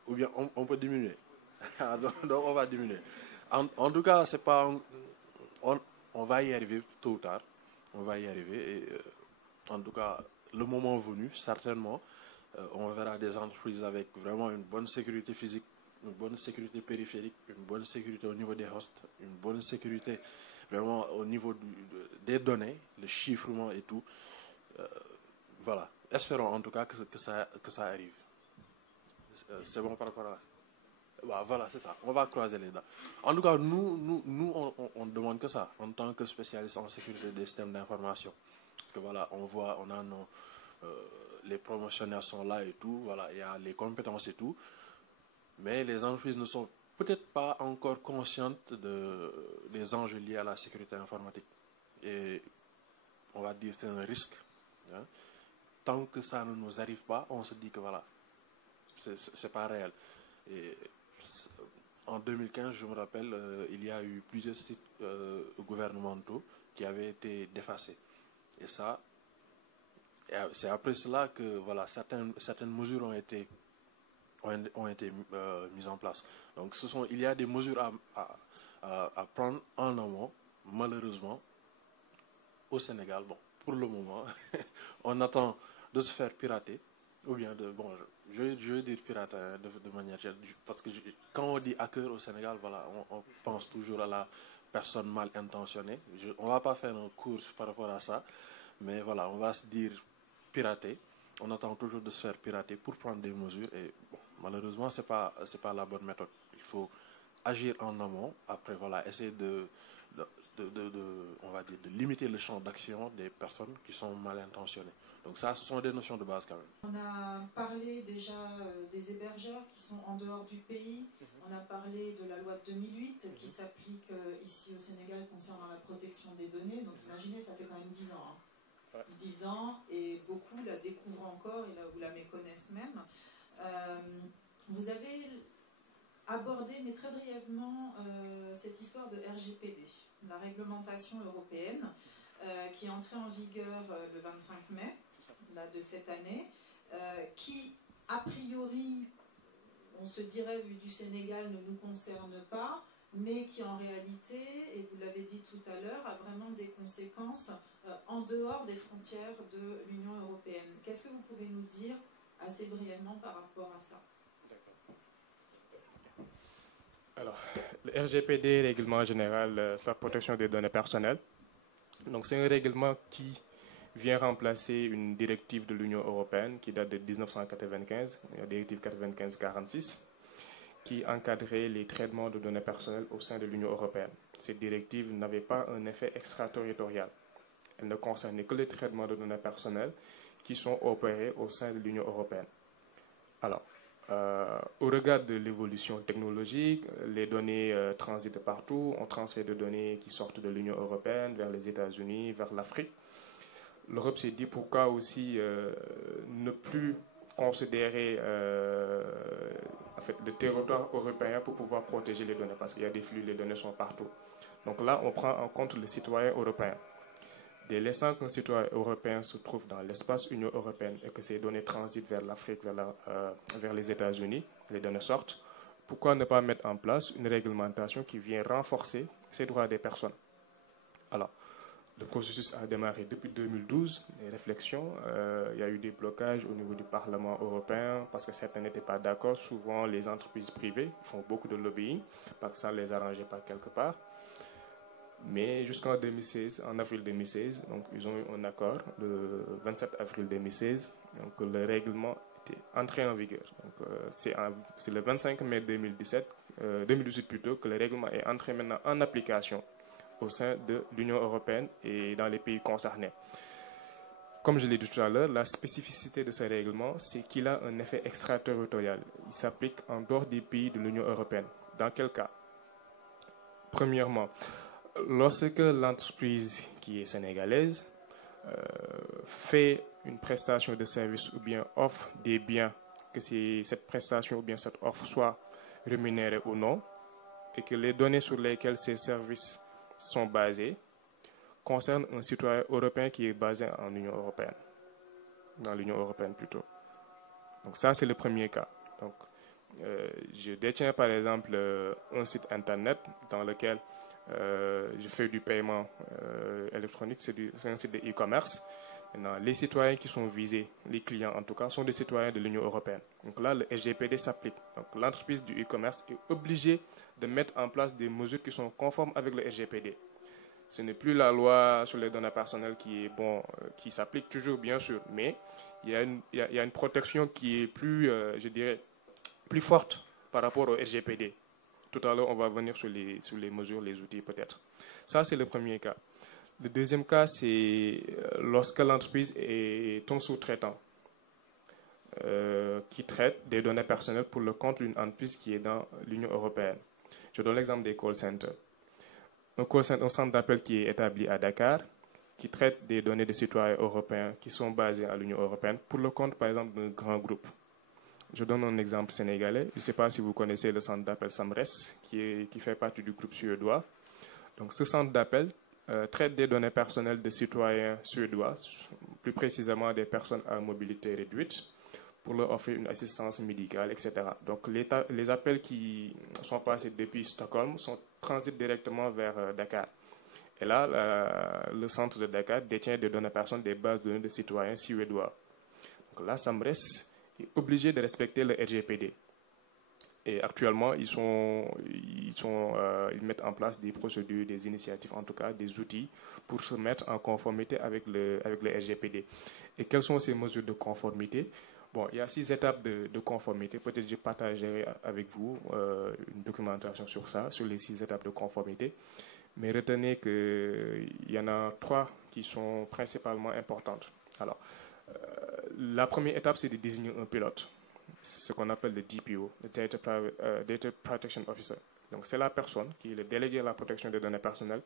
ou bien on peut diminuer. Donc on va diminuer. En tout cas, c'est pas... On va y arriver tôt ou tard. On va y arriver. Et, en tout cas, le moment venu, certainement, on verra des entreprises avec vraiment une bonne sécurité physique, une bonne sécurité périphérique, une bonne sécurité au niveau des hosts, une bonne sécurité vraiment au niveau des données, le chiffrement et tout. Voilà. Espérons en tout cas que ça arrive. C'est bon par rapport à... Voilà, c'est ça. On va croiser les dents. En tout cas, nous on ne demande que ça, en tant que spécialiste en sécurité des systèmes d'information. Parce que voilà, on a les promotionnaires sont là et tout, voilà, il y a les compétences et tout. Mais les entreprises ne sont peut-être pas encore conscientes des enjeux liés à la sécurité informatique. Et on va dire que c'est un risque. Hein. Tant que ça ne nous arrive pas, on se dit que voilà, c'est pas réel. Et en 2015, je me rappelle, il y a eu plusieurs sites gouvernementaux qui avaient été défacés. Et ça, c'est après cela que voilà, certaines mesures ont été mises en place. Donc il y a des mesures à prendre en amont. Malheureusement, au Sénégal, bon, pour le moment, on attend de se faire pirater. ou bien bon, je vais dire pirate de manière générale, parce que quand on dit hacker au Sénégal, voilà, on pense toujours à la personne mal intentionnée. On va pas faire un cours par rapport à ça, mais voilà, on va se dire pirater. On attend toujours de se faire pirater pour prendre des mesures, et bon, malheureusement, c'est pas la bonne méthode. Il faut agir en amont, après voilà, essayer on va dire, de limiter le champ d'action des personnes qui sont mal intentionnées. Donc ça, ce sont des notions de base quand même. On a parlé déjà des hébergeurs qui sont en dehors du pays. On a parlé de la loi de 2008 qui s'applique ici au Sénégal concernant la protection des données. Donc imaginez, ça fait quand même 10 ans. Hein. 10 ans, et beaucoup la découvrent encore ou la méconnaissent même. Vous avez abordé, mais très brièvement, cette histoire de RGPD, la réglementation européenne, qui est entrée en vigueur le 25 mai de cette année, qui, a priori, on se dirait, vu du Sénégal, ne nous concerne pas, mais qui en réalité, et vous l'avez dit tout à l'heure, a vraiment des conséquences en dehors des frontières de l'Union européenne. Qu'est-ce que vous pouvez nous dire assez brièvement par rapport à ça? Alors, le RGPD, Règlement général sur la protection des données personnelles, donc c'est un règlement qui vient remplacer une directive de l'Union européenne qui date de 1995, la directive 95-46, qui encadrait les traitements de données personnelles au sein de l'Union européenne. Cette directive n'avait pas un effet extraterritorial. Elle ne concernait que les traitements de données personnelles qui sont opérés au sein de l'Union européenne. Alors, au regard de l'évolution technologique, les données transitent partout, on transfère des données qui sortent de l'Union européenne vers les États-Unis, vers l'Afrique. L'Europe s'est dit pourquoi aussi ne plus considérer en fait, le territoire européen pour pouvoir protéger les données, parce qu'il y a des flux, les données sont partout. Donc là, on prend en compte le citoyen européen. Dès l'instant qu'un citoyen européen se trouve dans l'espace Union européenne et que ces données transitent vers l'Afrique, vers les États-Unis, les données sortent, pourquoi ne pas mettre en place une réglementation qui vient renforcer ces droits des personnes? Alors, le processus a démarré depuis 2012, les réflexions. Il y a eu des blocages au niveau du Parlement européen parce que certains n'étaient pas d'accord. Souvent, les entreprises privées font beaucoup de lobbying parce que ça ne les arrangeait pas quelque part. Mais jusqu'en 2016, en avril 2016, donc ils ont eu un accord le 27 avril 2016. Donc le règlement était entré en vigueur. Donc c'est le 25 mai 2018 plutôt, que le règlement est entré maintenant en application au sein de l'Union européenne et dans les pays concernés. Comme je l'ai dit tout à l'heure, la spécificité de ce règlement, c'est qu'il a un effet extraterritorial. Il s'applique en dehors des pays de l'Union européenne. Dans quel cas? Premièrement, lorsque l'entreprise qui est sénégalaise fait une prestation de service ou bien offre des biens, que cette prestation ou bien cette offre soit rémunérée ou non, et que les données sur lesquelles ces services sont basés concernent un citoyen européen qui est basé en Union européenne, dans l'Union européenne plutôt. Donc ça, c'est le premier cas. Donc, je détiens par exemple un site internet dans lequel je fais du paiement électronique, c'est un site de e-commerce. Maintenant, les citoyens qui sont visés, les clients en tout cas, sont des citoyens de l'Union européenne. Donc là, le RGPD s'applique. Donc l'entreprise du e-commerce est obligée de mettre en place des mesures qui sont conformes avec le RGPD. Ce n'est plus la loi sur les données personnelles qui est qui s'applique toujours bien sûr, mais il y a une protection qui est plus, je dirais, plus forte par rapport au RGPD. Tout à l'heure, on va venir sur les mesures, les outils peut-être. Ça, c'est le premier cas. Le deuxième cas, c'est lorsque l'entreprise est un sous-traitant qui traite des données personnelles pour le compte d'une entreprise qui est dans l'Union européenne. Je donne l'exemple des call centers. Un centre d'appel qui est établi à Dakar, qui traite des données des citoyens européens qui sont basés à l'Union européenne pour le compte, par exemple, d'un grand groupe. Je donne un exemple sénégalais. Je ne sais pas si vous connaissez le centre d'appel Samres, qui fait partie du groupe suédois. Donc, ce centre d'appel traite des données personnelles des citoyens suédois, plus précisément des personnes à mobilité réduite, pour leur offrir une assistance médicale, etc. Donc, les appels qui sont passés depuis Stockholm transitent directement vers Dakar. Et là, le centre de Dakar détient des données personnelles, des bases de données des citoyens suédois. Donc là, Samres est obligé de respecter le RGPD. Et actuellement, ils mettent en place des procédures, des initiatives, en tout cas des outils pour se mettre en conformité avec le RGPD. Et quelles sont ces mesures de conformité? Bon, il y a 6 étapes de conformité. Peut-être je partagerai avec vous une documentation sur ça, sur les 6 étapes de conformité. Mais retenez qu'il y en a 3 qui sont principalement importantes. Alors, la première étape, c'est de désigner un pilote, ce qu'on appelle le DPO, le Data Protection Officer. Donc, c'est la personne qui est le délégué à la protection des données personnelles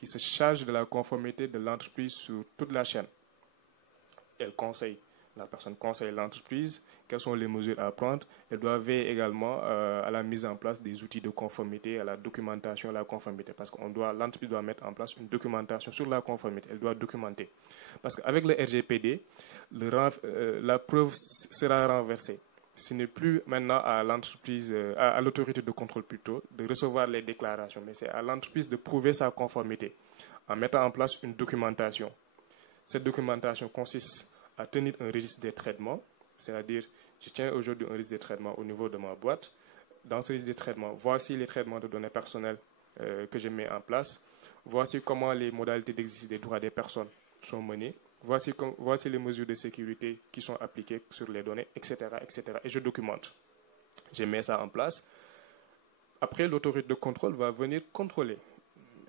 qui se charge de la conformité de l'entreprise sur toute la chaîne. La personne conseille l'entreprise, quelles sont les mesures à prendre. Elle doit veiller également à la mise en place des outils de conformité, à la documentation de la conformité. Parce que l'entreprise doit mettre en place une documentation sur la conformité. Elle doit documenter. Parce qu'avec le RGPD, la preuve sera renversée. Ce n'est plus maintenant à l'entreprise, à l'autorité de contrôle plutôt, de recevoir les déclarations, mais c'est à l'entreprise de prouver sa conformité en mettant en place une documentation. Cette documentation consiste à tenir un registre des traitements, c'est-à-dire, je tiens aujourd'hui un registre des traitements au niveau de ma boîte. Dans ce registre des traitements, voici les traitements de données personnelles que je mets en place. Voici comment les modalités d'exercice des droits des personnes sont menées. Voici les mesures de sécurité qui sont appliquées sur les données, etc., etc. Et je documente. Je mets ça en place. Après, l'autorité de contrôle va venir contrôler.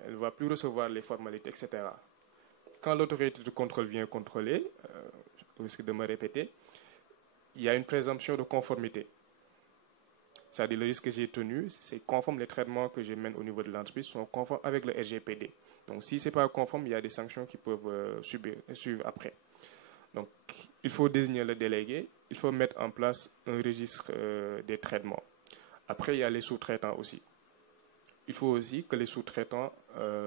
Elle ne va plus recevoir les formalités, etc. Quand l'autorité de contrôle vient contrôler, au risque de me répéter, il y a une présomption de conformité. C'est-à-dire le risque que j'ai tenu, c'est conforme, les traitements que je mène au niveau de l'entreprise sont conformes avec le RGPD. Donc si ce n'est pas conforme, il y a des sanctions qui peuvent suivre après. Donc il faut désigner le délégué, il faut mettre en place un registre des traitements. Après, il y a les sous-traitants aussi. Il faut aussi que les sous-traitants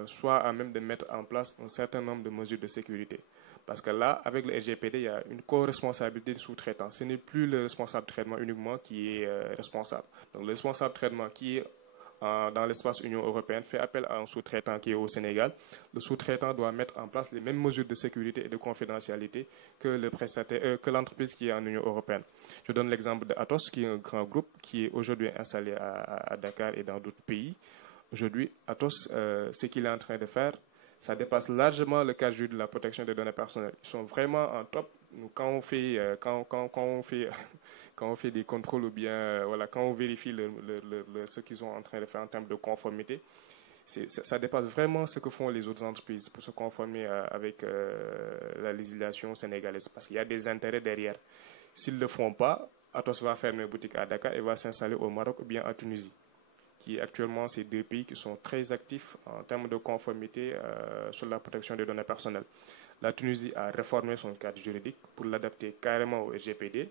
soient à même de mettre en place un certain nombre de mesures de sécurité. Parce que là, avec le RGPD, il y a une co-responsabilité du sous-traitant. Ce n'est plus le responsable de traitement uniquement qui est responsable. Donc le responsable de traitement qui est dans l'espace Union européenne fait appel à un sous-traitant qui est au Sénégal. Le sous-traitant doit mettre en place les mêmes mesures de sécurité et de confidentialité que l'entreprise qui est en Union européenne. Je donne l'exemple de Atos, qui est un grand groupe qui est aujourd'hui installé à Dakar et dans d'autres pays. Aujourd'hui, Atos, ce qu'il est en train de faire, ça dépasse largement le cadre juridique de la protection des données personnelles. Ils sont vraiment en top. Nous, quand on fait des contrôles ou bien quand on vérifie ce qu'ils sont en train de faire en termes de conformité, ça dépasse vraiment ce que font les autres entreprises pour se conformer avec la législation sénégalaise. Parce qu'il y a des intérêts derrière. S'ils ne le font pas, Atos va fermer boutique à Dakar et va s'installer au Maroc ou bien à Tunisie, qui actuellement, c'est 2 pays qui sont très actifs en termes de conformité sur la protection des données personnelles. La Tunisie a réformé son cadre juridique pour l'adapter carrément au RGPD.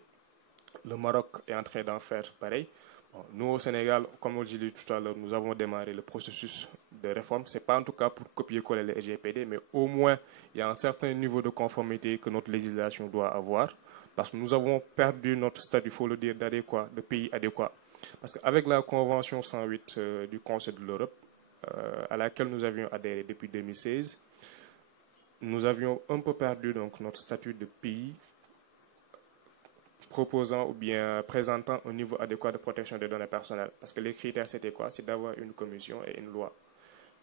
Le Maroc est en train d'en faire pareil. Bon, nous, au Sénégal, comme je l'ai dit tout à l'heure, nous avons démarré le processus de réforme. Ce n'est pas en tout cas pour copier-coller le RGPD, mais au moins, il y a un certain niveau de conformité que notre législation doit avoir. Parce que nous avons perdu notre statut, il faut le dire, d'adéquat, de pays adéquat. Parce qu'avec la Convention 108 du Conseil de l'Europe, à laquelle nous avions adhéré depuis 2016, nous avions un peu perdu donc, notre statut de pays proposant ou bien présentant un niveau adéquat de protection des données personnelles. Parce que les critères, c'était quoi? C'est d'avoir une commission et une loi.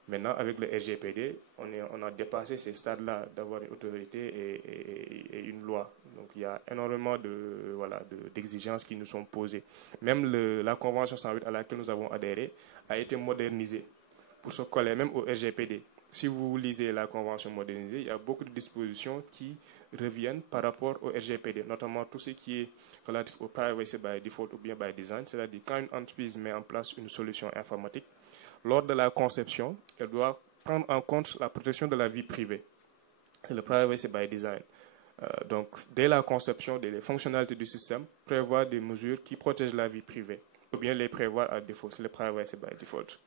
Maintenant, avec le RGPD, on a dépassé ces stades-là d'avoir une autorité et une loi. Donc, il y a énormément d'exigences qui nous sont posées. Même la Convention 108 à laquelle nous avons adhéré a été modernisée pour se coller même au RGPD. Si vous lisez la Convention modernisée, il y a beaucoup de dispositions qui reviennent par rapport au RGPD, notamment tout ce qui est relatif au privacy by default ou bien by design, c'est-à-dire quand une entreprise met en place une solution informatique, lors de la conception, elle doit prendre en compte la protection de la vie privée. C'est le privacy by design. Donc, dès la conception, dès les fonctionnalités du système, prévoir des mesures qui protègent la vie privée, ou bien les prévoir à défaut, c'est le privacy by default.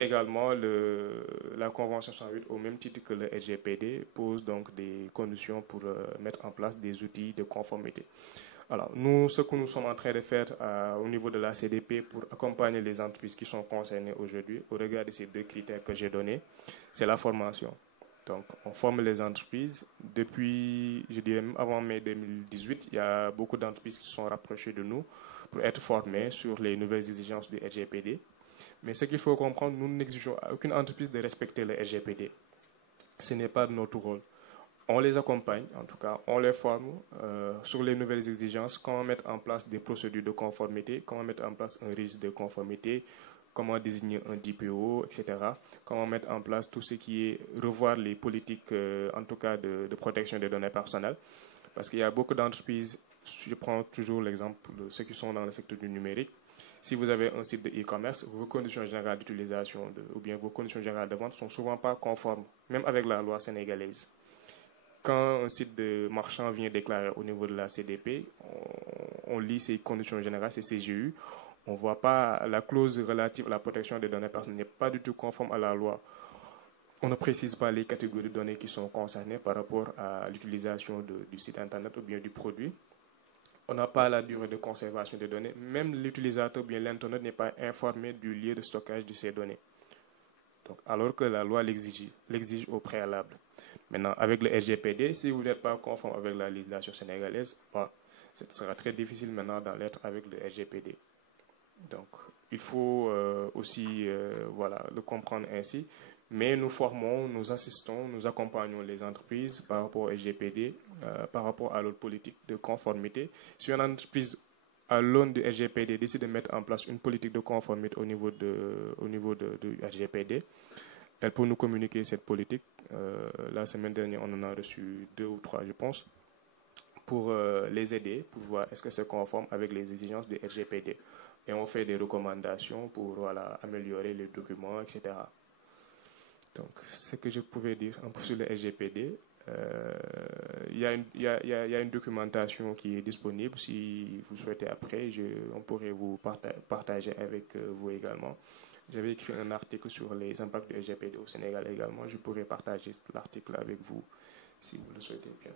Également, la Convention 108, au même titre que le RGPD, pose donc des conditions pour mettre en place des outils de conformité. Alors, ce que nous sommes en train de faire au niveau de la CDP pour accompagner les entreprises qui sont concernées aujourd'hui, au regard de ces 2 critères que j'ai donnés, c'est la formation. Donc, on forme les entreprises. Depuis, je dirais même avant mai 2018, il y a beaucoup d'entreprises qui se sont rapprochées de nous pour être formées sur les nouvelles exigences du RGPD. Mais ce qu'il faut comprendre, nous n'exigeons à aucune entreprise de respecter le RGPD. Ce n'est pas de notre rôle. On les accompagne, en tout cas, on les forme sur les nouvelles exigences, comment mettre en place des procédures de conformité, comment mettre en place un registre de conformité, comment désigner un DPO, etc. Comment mettre en place tout ce qui est revoir les politiques, en tout cas de protection des données personnelles. Parce qu'il y a beaucoup d'entreprises, je prends toujours l'exemple de ceux qui sont dans le secteur du numérique. Si vous avez un site de e-commerce, vos conditions générales d'utilisation ou bien vos conditions générales de vente ne sont souvent pas conformes, même avec la loi sénégalaise. Quand un site de marchand vient déclarer au niveau de la CDP, on lit ses conditions générales, c'est CGU, on ne voit pas la clause relative à la protection des données personnelles n'est pas du tout conforme à la loi. On ne précise pas les catégories de données qui sont concernées par rapport à l'utilisation du site internet ou bien du produit. On n'a pas la durée de conservation des données. Même l'utilisateur ou bien l'internaute n'est pas informé du lieu de stockage de ces données. Donc, alors que la loi l'exige au préalable. Maintenant, avec le RGPD, si vous n'êtes pas conforme avec la législation sénégalaise, ce sera très difficile maintenant d'en être avec le RGPD. Donc, il faut aussi le comprendre ainsi. Mais nous formons, nous assistons, nous accompagnons les entreprises par rapport au RGPD, par rapport à leur politique de conformité. Si une entreprise, à l'aune du RGPD, décide de mettre en place une politique de conformité au niveau du RGPD, elle peut nous communiquer cette politique. La semaine dernière, on en a reçu 2 ou 3, je pense, pour les aider, pour voir est-ce que c'est conforme avec les exigences du RGPD. Et on fait des recommandations pour améliorer les documents, etc. Donc, ce que je pouvais dire un peu sur le RGPD, il y a une documentation qui est disponible. Si vous souhaitez après, on pourrait vous partager avec vous également. J'avais écrit un article sur les impacts du RGPD au Sénégal également. Je pourrais partager l'article avec vous si vous le souhaitez bien.